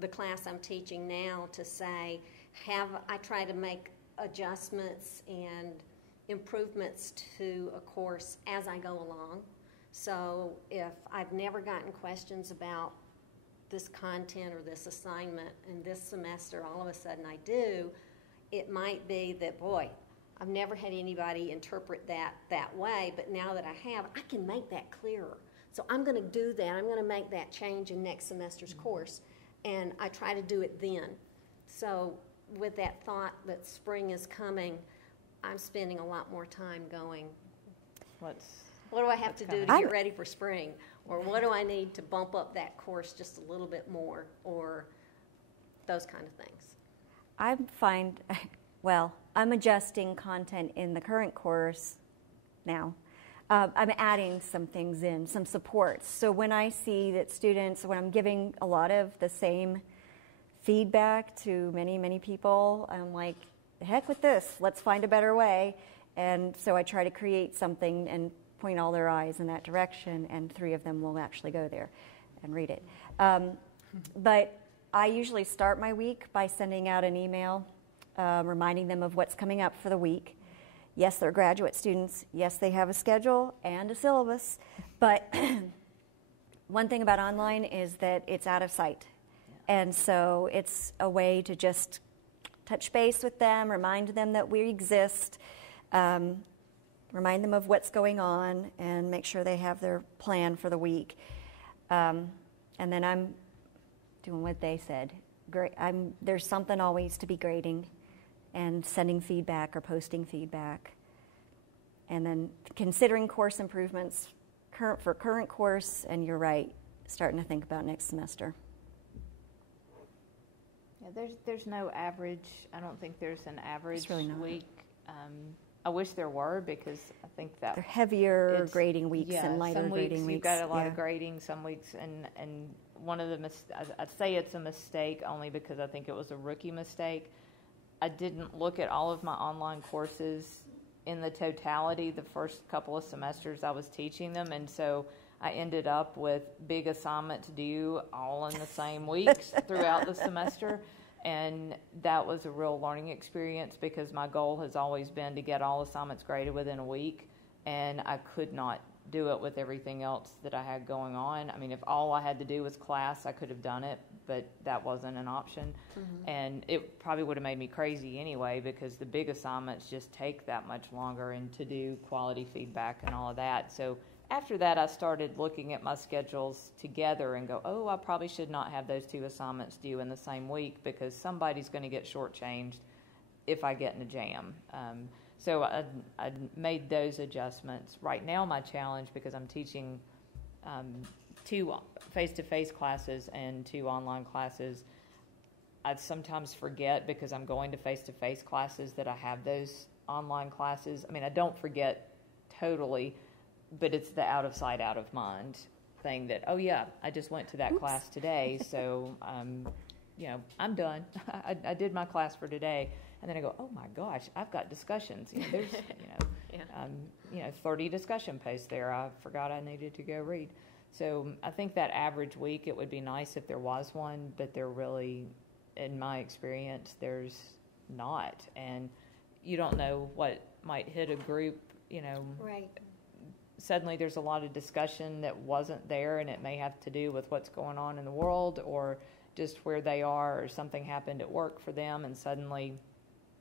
the class I'm teaching now to say, I try to make adjustments and improvements to a course as I go along. So if I've never gotten questions about this content or this assignment, and this semester all of a sudden I do, it might be that, boy, I've never had anybody interpret that way, but now that I have, I can make that clearer. So I'm going to do that. I'm going to make that change in next semester's course, and I try to do it then. So with that thought that spring is coming, I'm spending a lot more time going, what do I have to do to get ready for spring? Or what do I need to bump up that course just a little bit more? Or those kind of things. I'm adjusting content in the current course now. I'm adding some things in, some supports. So when I see that students, when I'm giving a lot of the same feedback to many, many people, I'm like, the heck with this, let's find a better way. And so I try to create something and point all their eyes in that direction, and 3 of them will actually go there and read it. But I usually start my week by sending out an email reminding them of what's coming up for the week. Yes, they're graduate students. Yes, they have a schedule and a syllabus. But one thing about online is that it's out of sight. And so it's a way to just touch base with them, remind them that we exist, remind them of what's going on, and make sure they have their plan for the week. And then I'm doing what they said. There's something always to be grading and sending feedback or posting feedback. And then considering course improvements for current course, and you're right, starting to think about next semester. Yeah, there's no average. I don't think there's an average really not. week. I wish there were, because I think that they're heavier grading weeks and lighter some grading weeks. You've got a lot of grading some weeks, and one of the I'd say it's a mistake only because I think it was a rookie mistake. I didn't look at all of my online courses in the totality the first couple of semesters I was teaching them, and so I ended up with big assignment to do all in the same weeks throughout the semester. And that was a real learning experience, because my goal has always been to get all assignments graded within a week, and I could not do it with everything else that I had going on. I mean, if all I had to do was class, I could have done it, but that wasn't an option. Mm-hmm. And it probably would have made me crazy anyway, because the big assignments just take that much longer, and to do quality feedback and all of that. So after that, I started looking at my schedules together and go, I probably should not have those 2 assignments due in the same week, because somebody's going to get shortchanged if I get in a jam. So I made those adjustments. Right now, my challenge, because I'm teaching 2 face-to-face classes and 2 online classes, I sometimes forget, because I'm going to face-to-face classes, that I have those online classes. I mean, I don't forget totally, but it's the out of sight, out of mind thing that, I just went to that class today, so, I'm done. I did my class for today. And then I go, oh my gosh, I've got discussions. There's, 30 discussion posts there. I forgot I needed to go read. So I think that average week, it would be nice if there was one, but there really, in my experience, there's not. And you don't know what might hit a group, Right. Suddenly there's a lot of discussion that wasn't there, and it may have to do with what's going on in the world, or just where they are, or something happened at work for them, and suddenly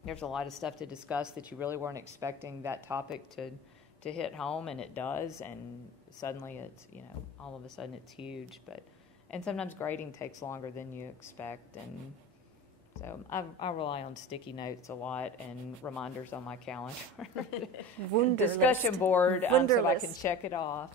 there's a lot of stuff to discuss that you really weren't expecting that topic to hit home, and it does, and suddenly it's, all of a sudden it's huge. And sometimes grading takes longer than you expect, and so I rely on sticky notes a lot and reminders on my calendar, discussion board, so I can check it off.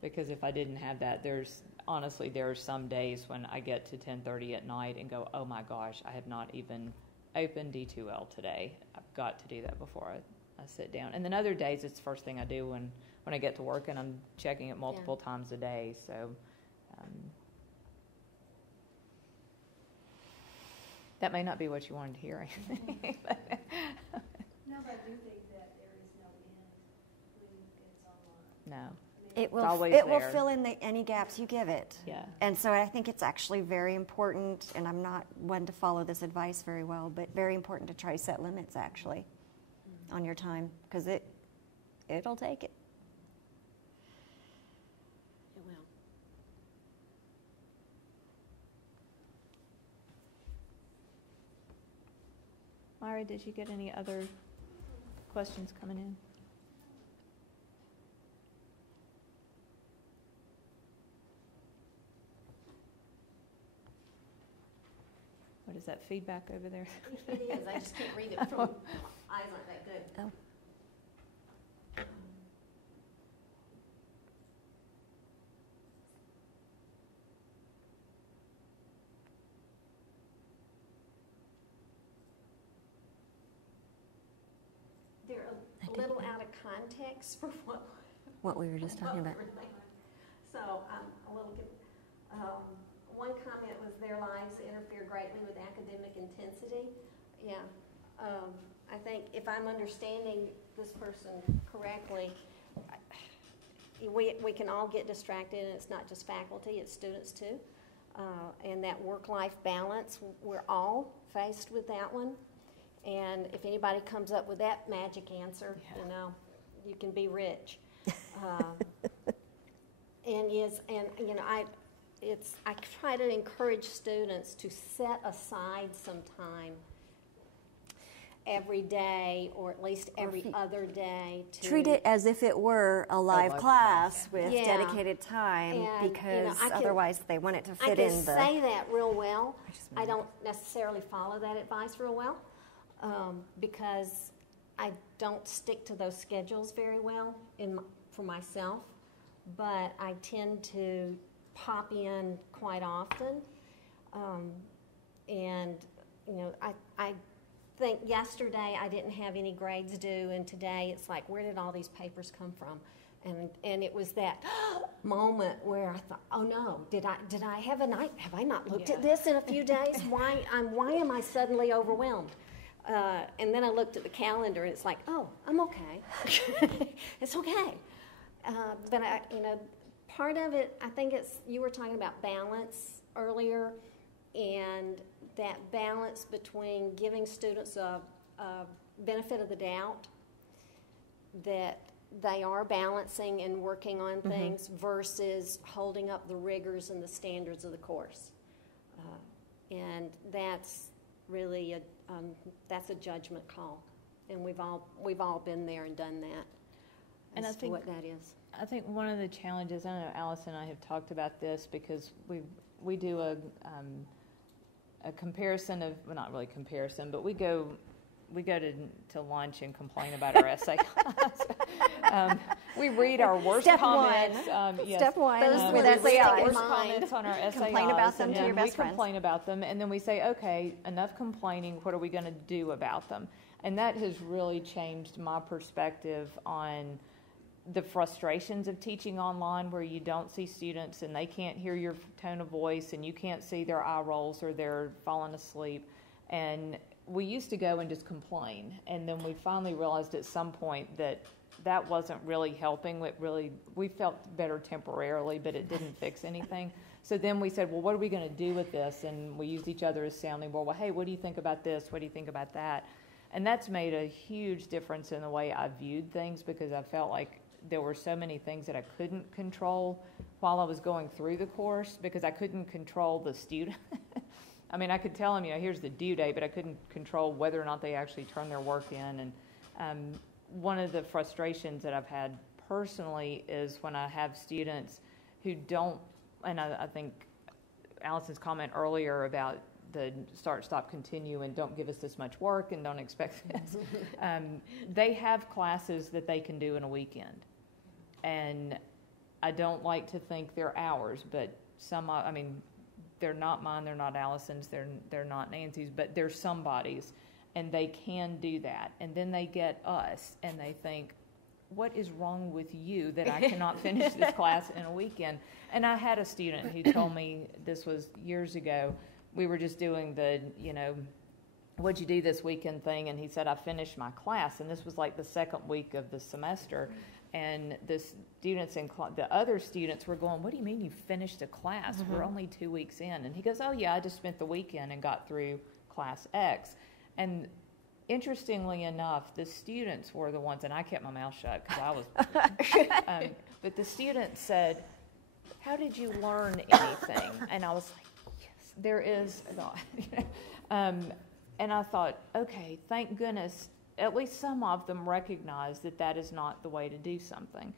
Because if I didn't have that, there are some days when I get to 10:30 at night and go, oh my gosh, I have not even opened D2L today. I've got to do that before I sit down. And then other days, it's the first thing I do when I get to work, and I'm checking it multiple times a day. So that may not be what you wanted to hear. No, but I do think that there is no end when it's online. No. It will fill in any gaps you give it. Yeah. And so I think it's actually very important, and I'm not one to follow this advice very well, but very important to try to set limits actually on your time, because it'll take it. It will. Myra, did you get any other questions coming in? What is that feedback over there? It is. I just can't read it from my eyes aren't that good. Oh. They're a little out of context for What we were just talking about. So a little. One comment was their lives interfere greatly with academic intensity. Yeah. I think if I'm understanding this person correctly, we can all get distracted, and it's not just faculty, it's students too. And that work-life balance, we're all faced with that one. And if anybody comes up with that magic answer, you can be rich. I try to encourage students to set aside some time every day, or at least every other day. To treat it as if it were a live class with dedicated time, and, because otherwise they want it to fit in the... I can say that real well. I don't necessarily follow that advice real well, because I don't stick to those schedules very well for myself, but I tend to pop in quite often, I think yesterday I didn't have any grades due, and today it's like, where did all these papers come from? And it was that moment where I thought, oh no, did I have I not looked at this in a few days? Why am I suddenly overwhelmed? And then I looked at the calendar, and it's like, oh, I'm okay. It's okay. But part of it, I think you were talking about balance earlier, and that balance between giving students a benefit of the doubt that they are balancing and working on things versus holding up the rigors and the standards of the course. And that's really that's a judgment call, and we've all been there and done that. And I think what that is. I think one of the challenges, I know Alison and I have talked about this, because we do a comparison of, well, not really comparison, but we go to lunch and complain about our essay class. We read our worst comments. Step one. Those with SAI. Worst comments on our SAIs. Complain about them to your best friends. We complain about them, and then we say, okay, enough complaining. What are we going to do about them? And that has really changed my perspective on the frustrations of teaching online, where you don't see students and they can't hear your tone of voice, and you can't see their eye rolls or they're falling asleep. And we used to go and just complain, and then we finally realized at some point that wasn't really helping. We felt better temporarily, but it didn't fix anything. So then we said, well, what are we going to do with this? And we used each other as sounding board. Well, hey, what do you think about this? What do you think about that? And that's made a huge difference in the way I viewed things, because I felt like there were so many things that I couldn't control while I was going through the course, because I couldn't control the student. I mean, I could tell them, here's the due date, but I couldn't control whether or not they actually turn their work in. And one of the frustrations that I've had personally is when I have students who don't, and I think Alison's comment earlier about the start, stop, continue, and don't give us this much work and don't expect this. They have classes that they can do in a weekend. And I don't like to think they're ours, but they're not mine, they're not Alison's, they're not Nancy's, but they're somebody's, and they can do that. And then they get us, and they think, what is wrong with you that I cannot finish this class in a weekend? And I had a student who told me, this was years ago, we were just doing the, what'd you do this weekend thing, and he said, I finished my class, and this was like the second week of the semester, and the other students were going, what do you mean you finished a class? Mm-hmm. We're only 2 weeks in. And he goes, oh yeah, I just spent the weekend and got through class X. And interestingly enough, the students were the ones, and I kept my mouth shut because I was, but the students said, how did you learn anything? And I was like, yes, there is God. And I thought, okay, thank goodness, at least some of them recognize that that is not the way to do something.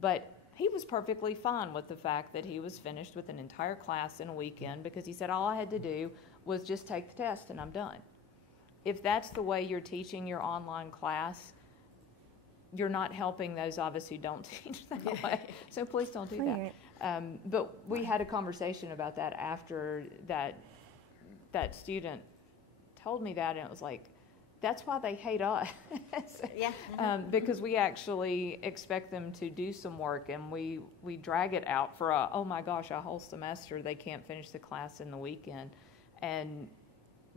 But he was perfectly fine with the fact that he was finished with an entire class in a weekend because he said all I had to do was just take the test and I'm done. If that's the way you're teaching your online class, you're not helping those of us who don't teach that way. So please don't do that. But we had a conversation about that after that student told me that, and it was like, that's why they hate us. Yeah. Because we actually expect them to do some work, and we drag it out for oh my gosh, a whole semester. They can't finish the class in the weekend.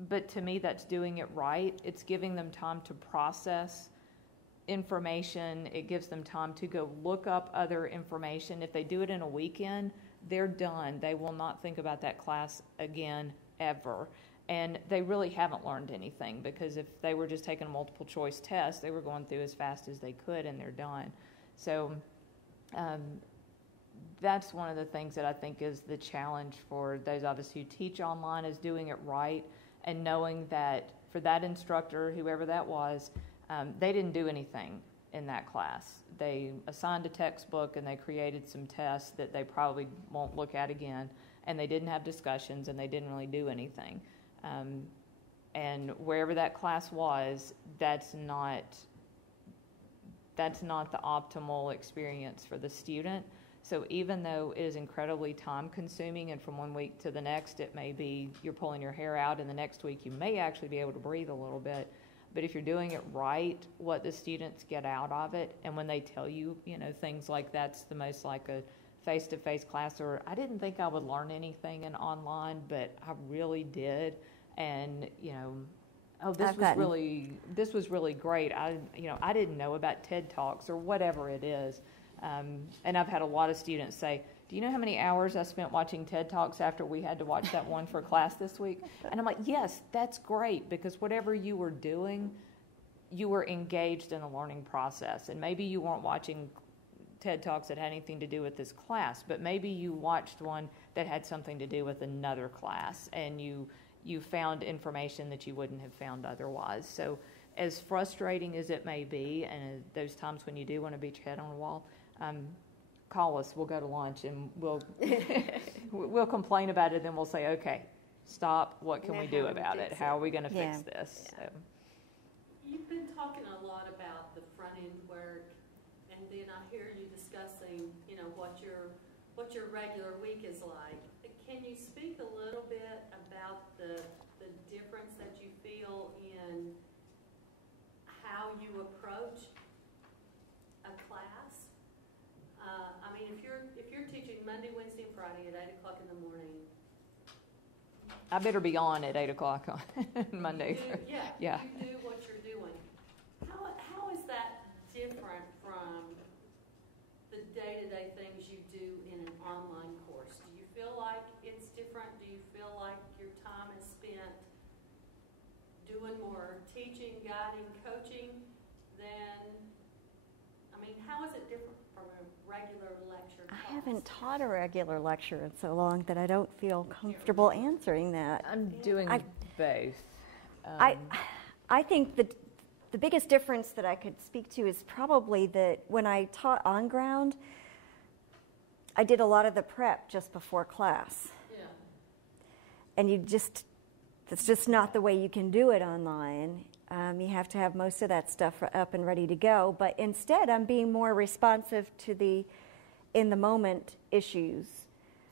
But to me, that's doing it right. It's giving them time to process information. It gives them time to go look up other information. If they do it in a weekend, they're done. They will not think about that class again, ever. And they really haven't learned anything, because if they were just taking a multiple choice test, they were going through as fast as they could and they're done. So that's one of the things that I think is the challenge for those of us who teach online, is doing it right and knowing that for that instructor, whoever that was, they didn't do anything in that class. They assigned a textbook and they created some tests that they probably won't look at again, and they didn't have discussions and they didn't really do anything. And wherever that class was, that's not the optimal experience for the student. So even though it is incredibly time consuming, and from one week to the next it may be you're pulling your hair out, and the next week you may actually be able to breathe a little bit, but if you're doing it right, what the students get out of it, and when they tell you, things like that's the most like a face-to-face class, or I didn't think I would learn anything in online, but I really did. And this was really great. I didn't know about TED Talks or whatever it is. And I've had a lot of students say, do you know how many hours I spent watching TED Talks after we had to watch that one for class this week? And I'm like, yes, that's great, because whatever you were doing, you were engaged in the learning process. And maybe you weren't watching TED Talks that had anything to do with this class, but maybe you watched one that had something to do with another class, and you found information that you wouldn't have found otherwise. So as frustrating as it may be, and those times when you do want to beat your head on a wall, call us. We'll go to lunch and we'll complain about it. Then we'll say, okay, stop. What can we do about it? How are we going to fix this? Yeah. So. You've been talking a lot about the front end work, and then I hear you discussing, what your regular week is like. Can you speak a little bit about the difference that you feel in how you approach a class? If you're teaching Monday, Wednesday, and Friday at 8 o'clock in the morning. I better be on at 8 o'clock on Monday. You do what you're doing. How is that different from the day-to-day things you do in an online course? Do you feel like it's different? Do you feel like your time is spent doing more teaching, guiding, coaching than, how is it different from a regular lecture class? haven't taught a regular lecture in so long that I don't feel comfortable answering that. I'm doing both. I think the biggest difference that I could speak to is probably that when I taught on ground, I did a lot of the prep just before class. Yeah. And it's just not the way you can do it online. You have to have most of that stuff up and ready to go. But instead, I'm being more responsive to the in-the-moment issues.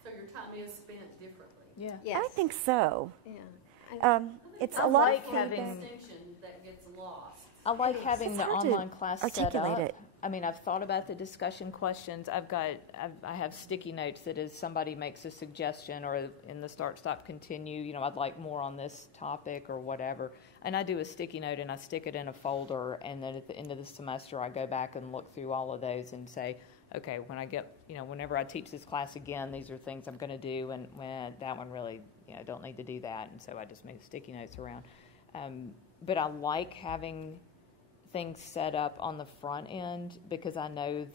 So your time is spent differently. Yeah. Yes. I think so. Yeah. It's I a lot like of having- feedback. Distinction that gets lost. I like having It's the hard to online class set articulate up. it. I mean, I've thought about the discussion questions. I have sticky notes that as somebody makes a suggestion or in the start, stop, continue, I'd like more on this topic or whatever. And I do a sticky note and I stick it in a folder, and then at the end of the semester I go back and look through all of those and say, okay, when I get, whenever I teach this class again, these are things I'm going to do, and when that one really, don't need to do that, and so I just move sticky notes around. But I like having things set up on the front end because I know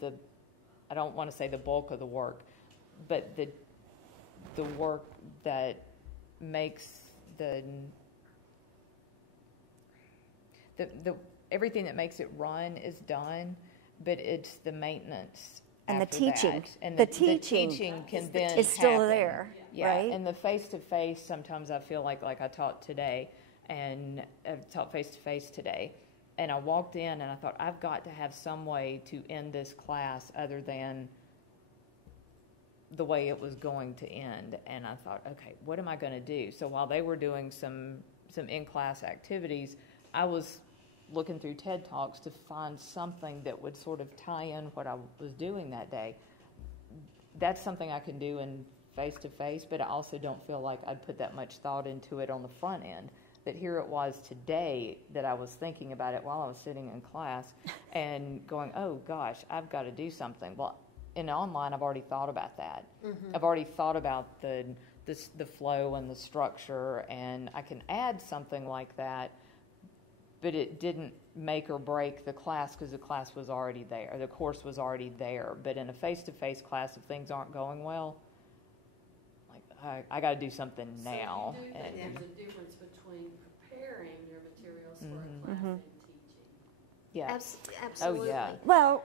I don't want to say the bulk of the work, but the work that makes the everything that makes it run is done, but it's the maintenance And the after teaching. that. And The the teaching teaching can then is still happen. there, Yeah, right? and the face-to-face, sometimes I feel like I taught today, and I've taught face-to-face today, and I walked in and I thought, I've got to have some way to end this class other than the way it was going to end. And I thought, okay, what am I going to do? So while they were doing some in-class activities, I was looking through TED Talks to find something that would sort of tie in what I was doing that day. That's something I can do in face-to-face, but I also don't feel like I'd put that much thought into it on the front end. That here it was today that I was thinking about it while I was sitting in class and going, oh gosh, I've got to do something. Well, in online, I've already thought about that. Mm-hmm. I've already thought about the flow and the structure, and I can add something like that, but it didn't make or break the class because the class was already there, the course was already there. But in a face-to-face class, if things aren't going well, I got to do something now. So you do think there's a difference between preparing your materials for a class and teaching? Yeah. Absolutely. Oh, yeah. Well,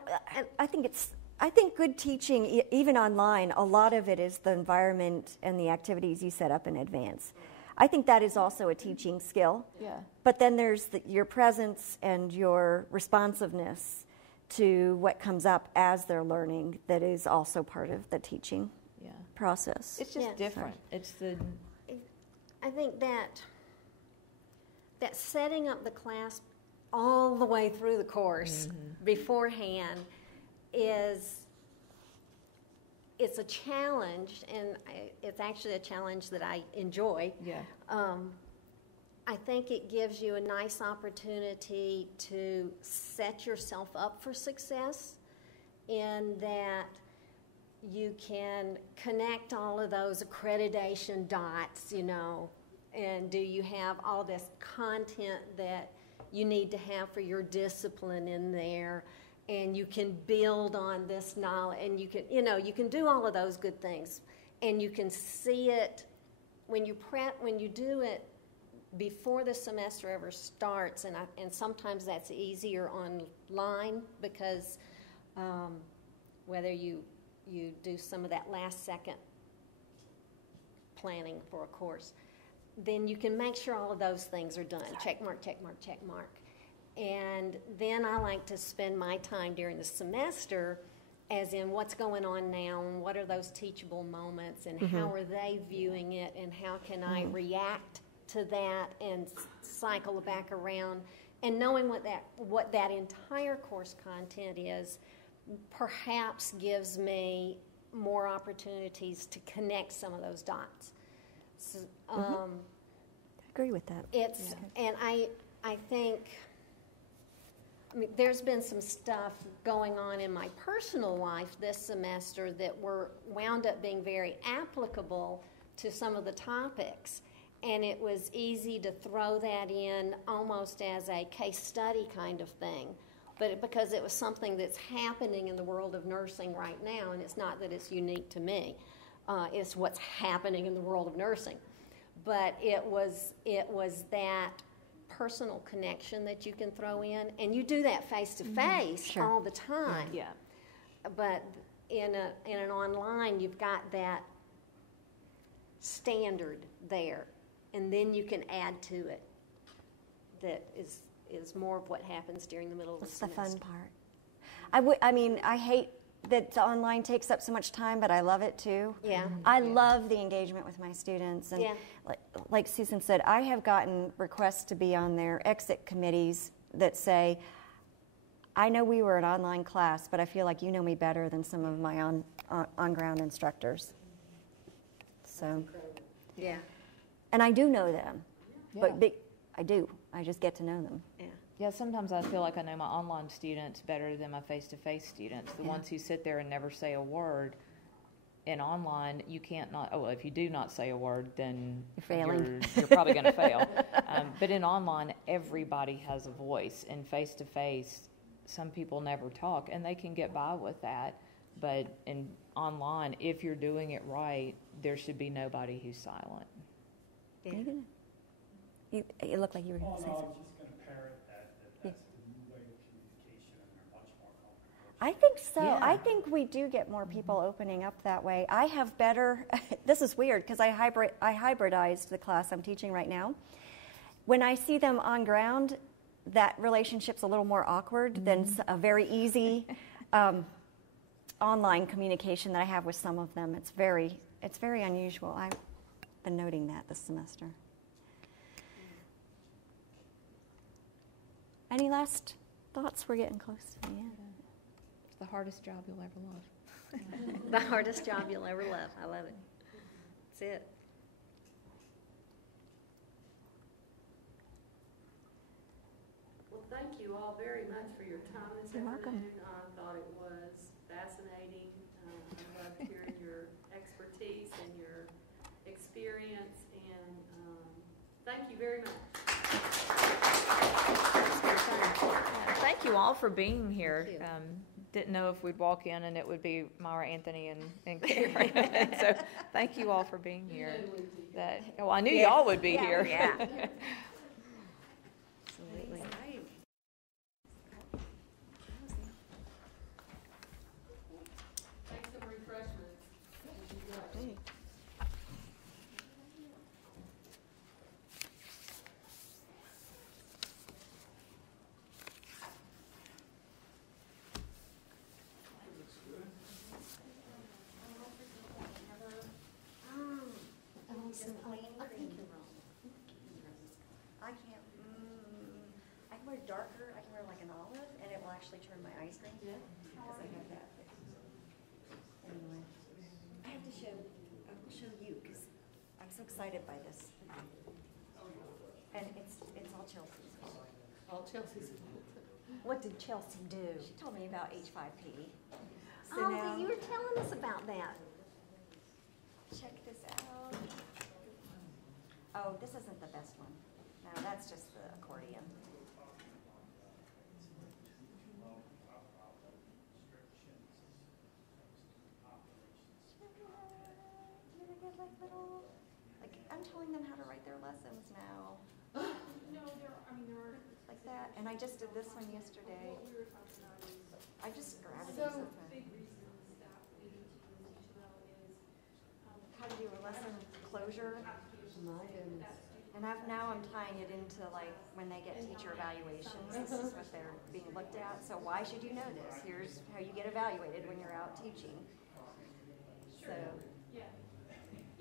I think good teaching, even online, a lot of it is the environment and the activities you set up in advance. I think that is also a teaching skill. Yeah. But then there's your presence and your responsiveness to what comes up as they're learning that is also part of the teaching process. It's just Yes. different. It's I think that setting up the class all the way through the course beforehand it's a challenge, and it's actually a challenge that I enjoy. Yeah. I think it gives you a nice opportunity to set yourself up for success in that you can connect all of those accreditation dots, and do you have all this content that you need to have for your discipline in there, and you can build on this knowledge, and you can do all of those good things, and you can see it when you do it before the semester ever starts, and sometimes that's easier online because whether you do some of that last second planning for a course, then you can make sure all of those things are done. Check mark, check mark, check mark. And then I like to spend my time during the semester as in what's going on now and what are those teachable moments and how are they viewing it and how can I react to that and cycle back around. And knowing what that entire course content is perhaps gives me more opportunities to connect some of those dots. So, I agree with that. And I think, there's been some stuff going on in my personal life this semester that wound up being very applicable to some of the topics. And it was easy to throw that in almost as a case study kind of thing. but because it was something that's happening in the world of nursing right now, and it's not that it's unique to me. It's what's happening in the world of nursing. But it was that personal connection that you can throw in, and you do that face to face all the time. Yeah. But in an online, you've got that standard there, and then you can add to it. That is more of what happens during the middle of the semester. That's the fun part. I hate that online takes up so much time, but I love it too. Yeah. I love the engagement with my students. And like Susan said, I have gotten requests to be on their exit committees that say, I know we were an online class, but I feel like you know me better than some of my on-ground instructors. So, yeah. And I do know them, but I do. I just get to know them. Yeah. Yeah, sometimes I feel like I know my online students better than my face-to-face students. The ones who sit there and never say a word. In online, you can't not. Oh, well, if you do not say a word, then you're failing. You're probably going to fail. But in online, everybody has a voice. In face-to-face, some people never talk, and they can get by with that. But in online, if you're doing it right, there should be nobody who's silent. Yeah. You look like you were going to say No, I something. was just going to parrot that's the new way of communication, and they're much more comfortable. I think so. Yeah. I think we do get more people opening up that way. I have better, this is weird because I hybridized the class I'm teaching right now. When I see them on ground, that relationship's a little more awkward than a very easy online communication that I have with some of them. It's very unusual. I've been noting that this semester. Any last thoughts? We're getting close to the end. It's the hardest job you'll ever love. The hardest job you'll ever love. I love it. That's it. Well, thank you all very much for your time this You're welcome. afternoon. I thought it was fascinating. I loved hearing your expertise and your experience, and thank you very much. Thank you all for being here. Thank you. Didn't know if we'd walk in and it would be Myra, Anthony, and Karen. So thank you all for being here. I knew y'all would be here. Yeah. Absolutely. Take some refreshments. I can wear darker, I can wear like an olive, and it will actually turn my eyes green. Yeah. Because I have that. Anyway, I have to show, I will show you, because I'm so excited by this. And it's all Chelsea's fault. All Chelsea's. What did Chelsea do? She told me about H5P. So Oh, now, you were telling us about that. check this out. Oh, this isn't the best one. No, that's just the accordion. Did I get like little, like I'm telling them how to write their lessons now. No, there are, Like that, and I just did this one yesterday. what we were talking about is, I just grabbed so it. big reason staff ETSU is teach well is, How to do a lesson closure. And now I'm tying it into like when they get teacher evaluations. This is what they're being looked at. So why should you know this? Here's how you get evaluated when you're out teaching. So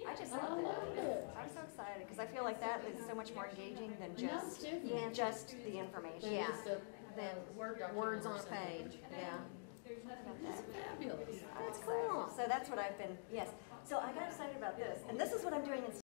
I just love it. I'm so excited because I feel like that is so much more engaging than just the information. Yeah. Then words on a page. Yeah. That's cool. So that's what I've been. Yes. So I got excited about this, and this is what I'm doing in